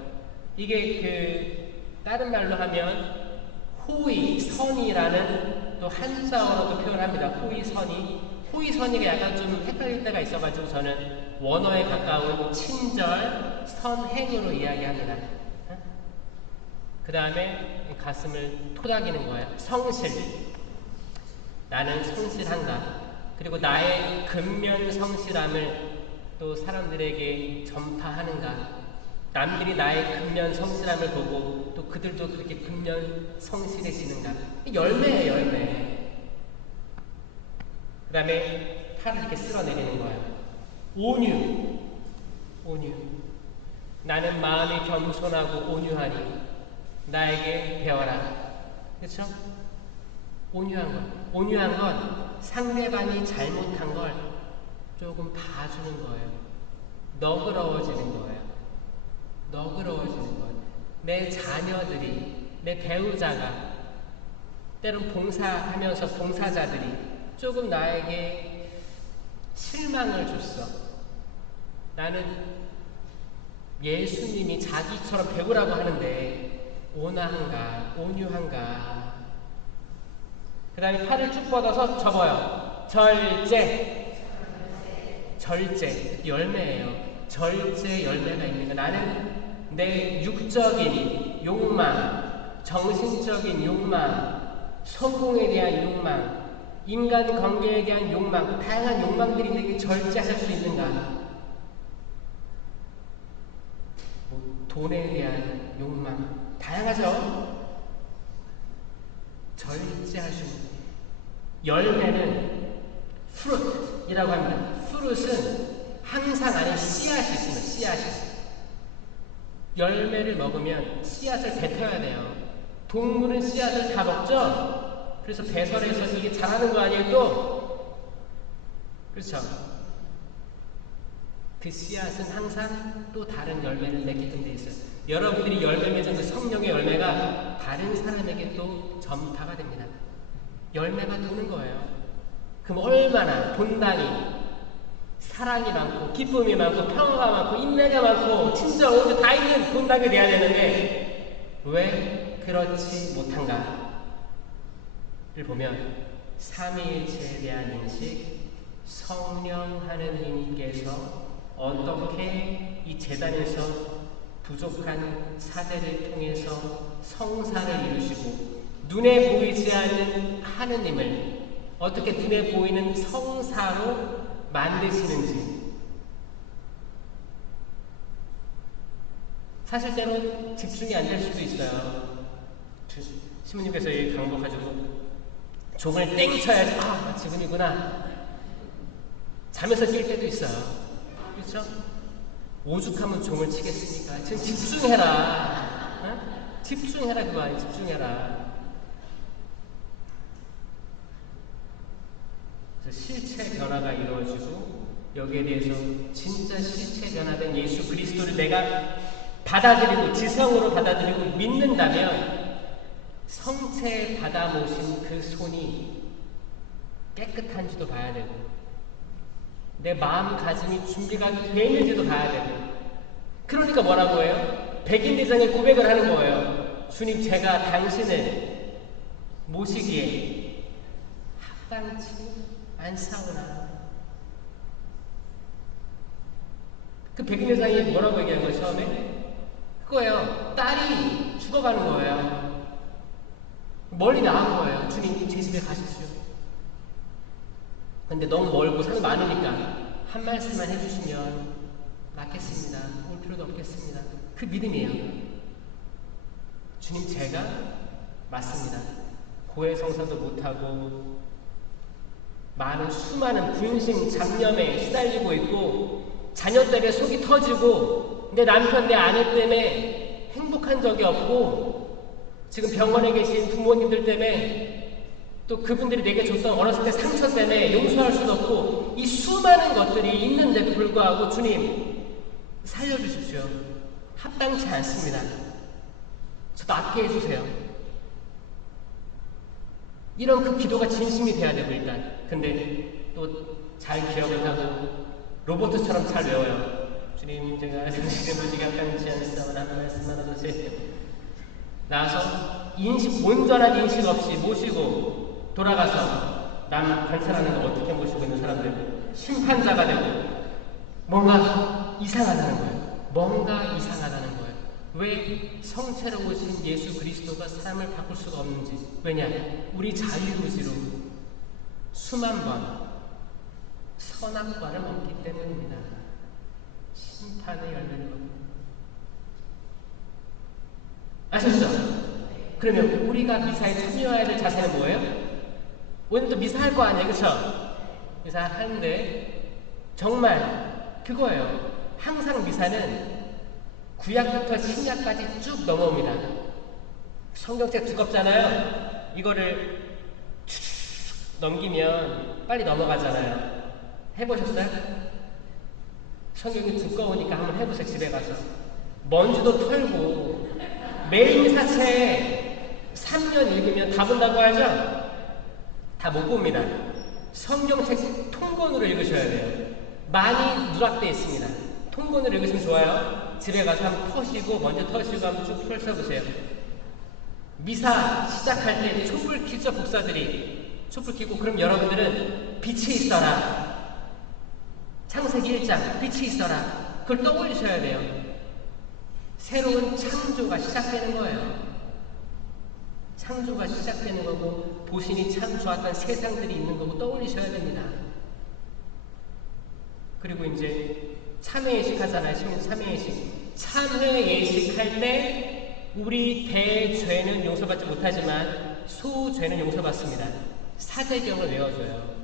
이게 다른 말로 하면 호의, 선이라는 또 한자어로도 표현합니다. 호의, 선이. 호의, 선이가 약간 좀 헷갈릴 때가 있어가지고 저는 원어에 가까운 친절, 선행으로 이야기합니다. 그 다음에 가슴을 토닥이는 거예요. 성실. 나는 성실한가. 그리고 나의 근면 성실함을 또 사람들에게 전파하는가. 남들이 나의 근면 성실함을 보고 또 그들도 그렇게 근면 성실해지는가. 열매예요, 열매. 그 다음에 팔을 이렇게 쓸어내리는 거예요. 온유. 온유. 나는 마음이 겸손하고 온유하니 나에게 배워라. 그렇죠? 온유한 것. 온유한 건 상대방이 잘못한 걸 조금 봐주는 거예요. 너그러워지는 거예요. 너그러워지는 것. 내 자녀들이, 내 배우자가 때론 봉사하면서 봉사자들이 조금 나에게 실망을 줬어. 나는 예수님이 자기처럼 배우라고 하는데 온화한가, 온유한가. 그 다음에 팔을 쭉 뻗어서 접어요. 절제. 절제. 열매예요. 절제 열매가 있는 거. 나는 내 육적인 욕망, 정신적인 욕망, 성공에 대한 욕망, 인간 관계에 대한 욕망, 다양한 욕망들이 내게 절제할 수 있는가? 돈에 대한 욕망, 다양하죠? 절제할 수 있는 열매는 fruit이라고 합니다. fruit은 항상 안에 씨앗이 있습니다. 씨앗이. 열매를 먹으면 씨앗을 뱉어야 돼요. 동물은 씨앗을 다 먹죠? 그래서 배설해서 이게 자라는 거 아니에요 또? 그렇죠? 그 씨앗은 항상 또 다른 열매를 맺게끔 돼 있어요. 여러분들이 열매 맺은 그 성령의 열매가 다른 사람에게 또 전파가 됩니다. 열매가 도는 거예요. 그럼 얼마나 본당이 사랑이 많고 기쁨이 많고 평화가 많고 인내가 많고 친절 오주 다 있는 본당이 돼야 되는데 왜 그렇지 못한가를 보면 삼위일체에 대한 인식, 성령 하느님께서 어떻게 이 제단에서 부족한 사제를 통해서 성사를 이루시고 눈에 보이지 않는 하느님을 어떻게 눈에 보이는 성사로 만드시는지. 사실 때론 집중이 안 될 수도 있어요. 시모님께서 여기 강복가지고 종을 땡 쳐야지 지금이구나. 잠에서 깰 때도 있어요. 그렇죠? 오죽하면 종을 치겠습니까? 지금 집중해라. 어? 집중해라 그거 아니에요. 집중해라. 실체 변화가 이루어지고 여기에 대해서 진짜 실체 변화된 예수 그리스도를 내가 받아들이고 지성으로 받아들이고 믿는다면 성체 받아 모신 그 손이 깨끗한지도 봐야 되고 내 마음가짐이 준비가 되는지도 봐야 되고. 그러니까 뭐라고 해요? 백인대장에 고백을 하는 거예요. 주님, 제가 당신을 모시기에 합당치 않사오나. 그 백인대장이 뭐라고 얘기한 거예요? 처음에 그거예요. 딸이 죽어가는 거예요. 멀리 나간 거예요. 주님, 제 집에 가십시오. 근데 너무 멀고 산이 많으니까 한 말씀만 해주시면 낫겠습니다. 올 필요도 없겠습니다. 그 믿음이에요. 주님, 제가 맞습니다. 고해성사도 못하고 많은 수많은 분심 잡념에 시달리고 있고 자녀 때문에 속이 터지고 내 남편 내 아내 때문에 행복한 적이 없고 지금 병원에 계신 부모님들 때문에 또 그분들이 내게 줬던 어렸을 때 상처 때문에 용서할 수도 없고 이 수많은 것들이 있는데도 불구하고 주님 살려주십시오. 합당치 않습니다. 저도 아끼게 해주세요. 이런 그 기도가 진심이 돼야 되고 일단. 근데 또 잘 기억을 하고 로봇처럼 잘 외워요. 주님, 제가 당신의 무지개 합당치 않습니다. 한 말씀만 하듯이 나와서 온전한 인식 없이 모시고 돌아가서 남 관찰하는 거 어떻게 모시고 있는 사람들 심판자가 되고 뭔가 이상하다는 거예요. 뭔가 이상하다는 거예요. 왜 성체로 오신 예수 그리스도가 사람을 바꿀 수가 없는지. 왜냐? 우리 자유의지로 수만 번 선악과를 먹기 때문입니다. 심판의 열매를 먹고. 아셨죠? 그러면 우리가 미사에 참여해야 될 자세는 뭐예요? 오늘도 미사할 거 아니에요, 그쵸? 미사하는데 정말 그거예요. 항상 미사는 구약부터 신약까지 쭉 넘어옵니다. 성경책 두껍잖아요. 이거를 넘기면 빨리 넘어가잖아요. 해보셨어요? 성경이 두꺼우니까 한번 해보세요. 집에 가서 먼지도 털고 매일 사체에 3년 읽으면 다 본다고 하죠? 다 못 봅니다. 성경책 통본으로 읽으셔야 돼요. 많이 누락되어 있습니다. 통본으로 읽으시면 좋아요. 집에 가서 한번 터시고, 먼저 터시고 한번 쭉 펼쳐보세요. 미사 시작할 때 촛불 켜죠, 목사들이. 촛불 켜고, 그럼 여러분들은 빛이 있어라. 창세기 1장, 빛이 있어라. 그걸 떠올리셔야 돼요. 새로운 창조가 시작되는 거예요. 창조가 시작되는 거고, 보시니 참 좋았던 세상들이 있는 거고 떠올리셔야 됩니다. 그리고 이제 참회예식 하잖아요. 참회예식. 참회예식 할 때 우리 대죄는 용서받지 못하지만 소죄는 용서받습니다. 사제경을 외워줘요.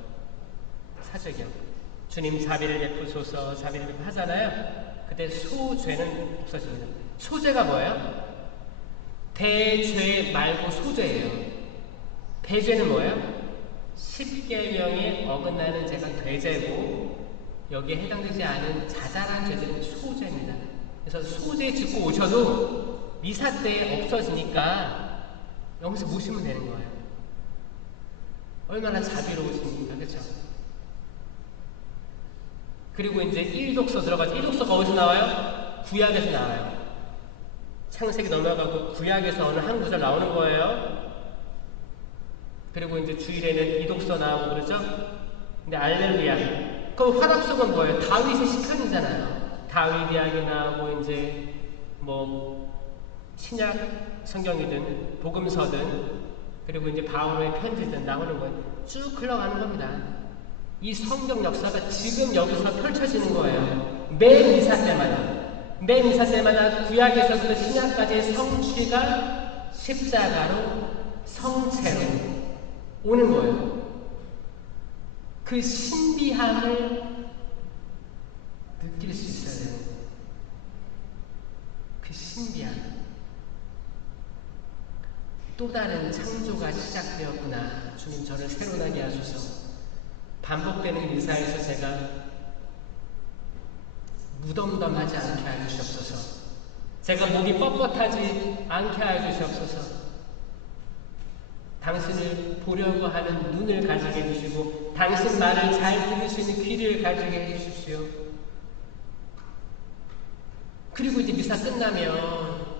사제경. 주님 자비를 베푸소서, 자비를 베푸 하잖아요. 그때 소죄는 없어집니다. 소죄가 뭐예요? 대죄 말고 소죄예요. 대죄는 뭐예요? 10계명에 어긋나는 죄가 대죄고, 여기에 해당되지 않은 자잘한 죄들은 소죄입니다. 그래서 소죄 짓고 오셔도 미사 때 없어지니까 여기서 모시면 되는 거예요. 얼마나 자비로우십니까? 그렇죠? 그리고 이제 1독서 들어가죠. 1독서가 어디서 나와요? 구약에서 나와요. 창세기 넘어가고 구약에서 어느 한 구절 나오는 거예요. 그리고 이제 주일에는 이독서 나오고 그러죠. 근데 알렐루야. 그럼 화답속은 뭐예요? 다윗의 시편이잖아요. 다윗 이야기 나오고 이제 뭐 신약 성경이든 복음서든 그리고 이제 바울의 편지든 나오는 거예요. 쭉 흘러가는 겁니다. 이 성경 역사가 지금 여기서 펼쳐지는 거예요. 매 미사 때마다. 매 미사 때마다 구약에서부터 신약까지의 성취가 십자가로 성체로 오는 거예요. 그 신비함을 느낄 수 있어야 돼요. 그 신비함. 또 다른 창조가 시작되었구나. 주님 저를 새로 나게 하소서. 반복되는 미사에서 제가 무덤덤하지 않게 해주시옵소서. 제가 목이 뻣뻣하지 않게 해주시옵소서. 당신을 보려고 하는 눈을 가지게 해주시고 당신 말을 잘 들을 수 있는 귀를 가지게 해주십시오. 그리고 이제 미사 끝나면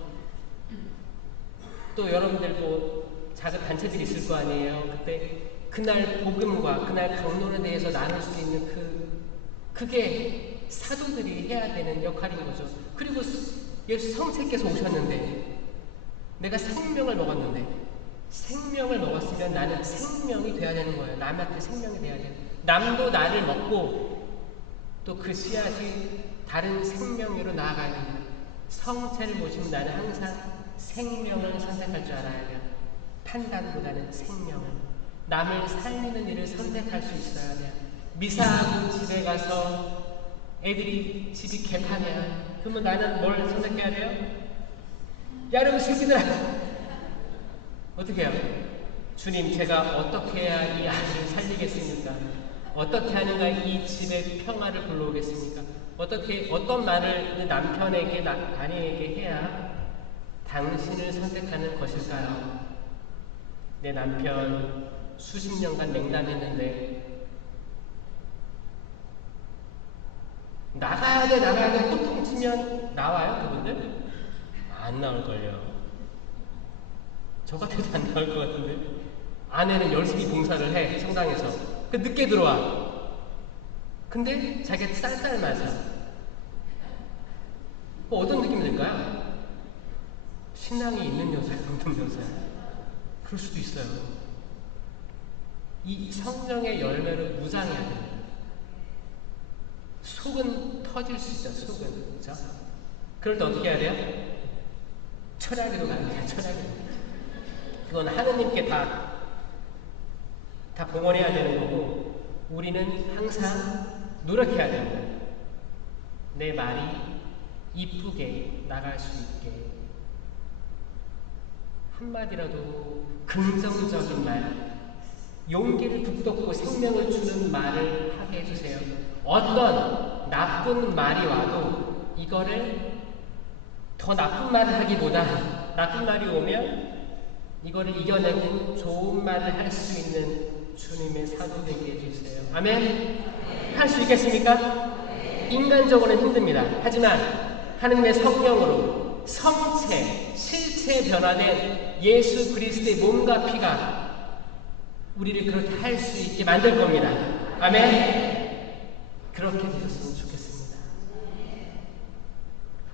또 여러분들 뭐 작은 단체들이 있을 거 아니에요. 그때 그날 복음과 그날 강론에 대해서 나눌 수 있는 그게 사도들이 해야 되는 역할인 거죠. 그리고 예수 성체께서 오셨는데 내가 생명을 먹었는데 생명을 먹었으면 나는 생명이 돼야 되는 거예요. 남한테 생명이 돼야 돼요. 남도 나를 먹고 또 그 씨앗이 다른 생명으로 나아가야 됩니다. 성체를 모시면 나는 항상 생명을 선택할 줄 알아야 돼요. 판단보다는 생명을. 남을 살리는 일을 선택할 수 있어야 돼요. 미사하고 집에 가서 애들이 집이 개판이야. 그러면 나는 뭘 선택해야 돼요? 야, 여러분 새끼들아! 어떻게 해요? 주님, 제가 어떻게 해야 이 아이를 살리겠습니까? 어떻게 하는가 이 집의 평화를 불러오겠습니까? 어떤 말을 남편에게, 아내에게 해야 당신을 선택하는 것일까요? 내 남편 수십 년간 냉담했는데 나가야 돼 뚝뚝 치면 나와요 그분들? 안 나올걸요. 저 같아도 안 나올 것 같은데. 아내는 열심히 봉사를 해 성당에서. 그 늦게 들어와. 근데 자기가 쌀쌀 맞아. 어떤 느낌이 들까요? 신앙이 있는 여자야 없는 여자야? 그럴 수도 있어요. 이 성령의 열매를 무장해야 됩니다. 속은 터질 수 있죠. 속은. 그렇죠? 그럴 때 어떻게 해야 돼요? 철학으로 가는 거예요. 철학으로. 그건 하느님께 다 봉헌해야 되는 거고 우리는 항상 노력해야 됩니다. 내 말이 이쁘게 나갈 수 있게 한마디라도 긍정적인 말, 용기를 북돋고 생명을 주는 말을 하게 해주세요. 어떤 나쁜 말이 와도 이거를 더 나쁜 말을 하기보다 나쁜 말이 오면 이거를 이겨내고 좋은 말을 할 수 있는 주님의 사도 되게 해주세요. 아멘? 할 수 있겠습니까? 인간적으로는 힘듭니다. 하지만 하느님의 성령으로 성체, 실체 변화된 예수 그리스도의 몸과 피가 우리를 그렇게 할 수 있게 만들 겁니다. 아멘? 그렇게 되셨으면 좋겠습니다.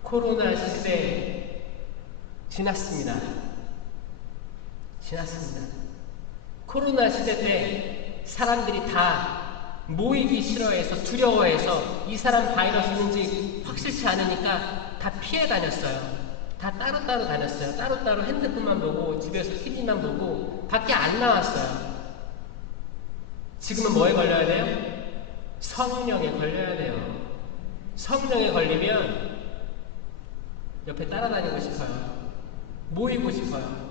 코로나 시대 지났습니다. 코로나 시대 때 사람들이 다 모이기 싫어해서 두려워해서 이 사람 바이러스인지 확실치 않으니까 다 피해 다녔어요. 다 따로따로 다녔어요. 따로따로 핸드폰만 보고 집에서 TV만 보고 밖에 안 나왔어요. 지금은 뭐에 걸려야 돼요? 성령에 걸려야 돼요. 성령에 걸리면 옆에 따라다니고 싶어요. 모이고 싶어요.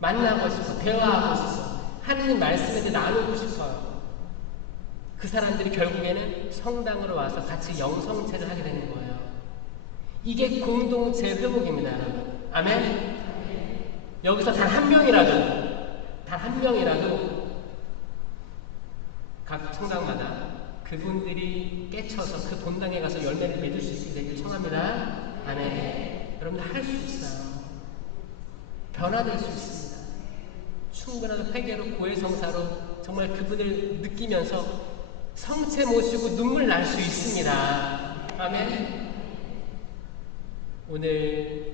만나고 싶어. 대화하고 싶어. 하느님 말씀에 나누고 싶어요. 그 사람들이 결국에는 성당으로 와서 같이 영성체를 하게 되는 거예요. 이게 공동체 회복입니다, 여러분. 아멘? 여기서 단 한 명이라도 각 성당마다 그분들이 깨쳐서 그 본당에 가서 열매를 맺을 수 있게 되길 청합니다. 아멘. 여러분들 할 수 있어요. 변화될 수 있습니다. 충분한 회개로 고해성사로 정말 그분을 느끼면서 성체 모시고 눈물 날 수 있습니다. 아멘. 오늘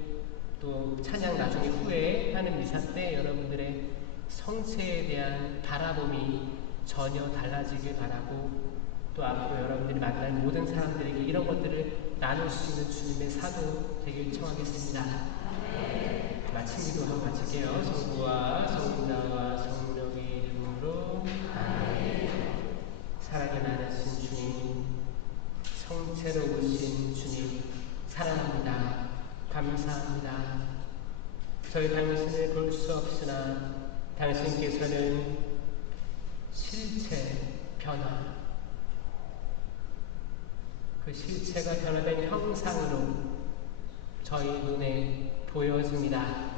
또 찬양 나중에 후에 하는 미사 때 여러분들의 성체에 대한 바라봄이 전혀 달라지길 바라고, 또 앞으로 여러분들이 만날 모든 사람들에게 이런 것들을 나눌 수 있는 주님의 사도 되길 청하겠습니다. 마침 기도하고 마칠게요. 성부와 성자와 성령의 이름으로 아멘. 사랑이 많으신 주님, 성체로 오신 주님, 사랑합니다. 감사합니다. 저희 당신을 볼 수 없으나 당신께서는 실체 변화, 그 실체가 변화된 형상으로 저희 눈에 보여집니다.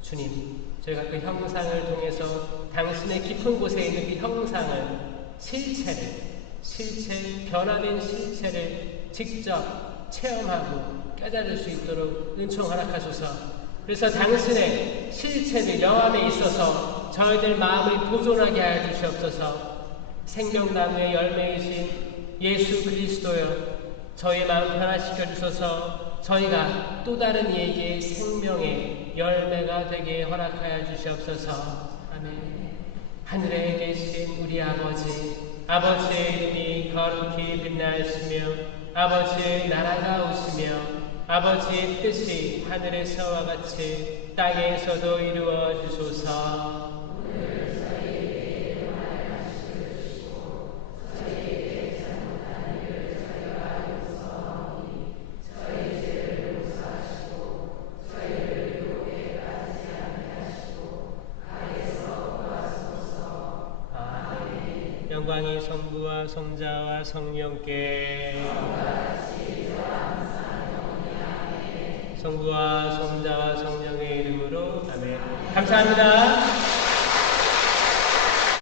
주님, 저희가 그 형상을 통해서 당신의 깊은 곳에 있는 그 형상을, 변화된 실체를 직접 체험하고 깨달을 수 있도록 은총 허락하소서. 그래서 당신의 실체를 영함에 있어서 저희들 마음을 보존하게 하여 주시옵소서. 생명나무의 열매이신 예수 그리스도여, 저희 마음 변화시켜 주소서. 저희가 또 다른 이에게 생명의 열매가 되게 허락하여 주시옵소서. 아멘. 하늘에 계신 우리 아버지의 이름이 거룩히 빛나시며 아버지의 나라가 오시며 아버지의 뜻이 하늘에서와 같이 땅에서도 이루어 주소서. 영광이 성부와 성자와 성령께, 성부와 성자와 성령의 이름으로 아멘. 감사합니다.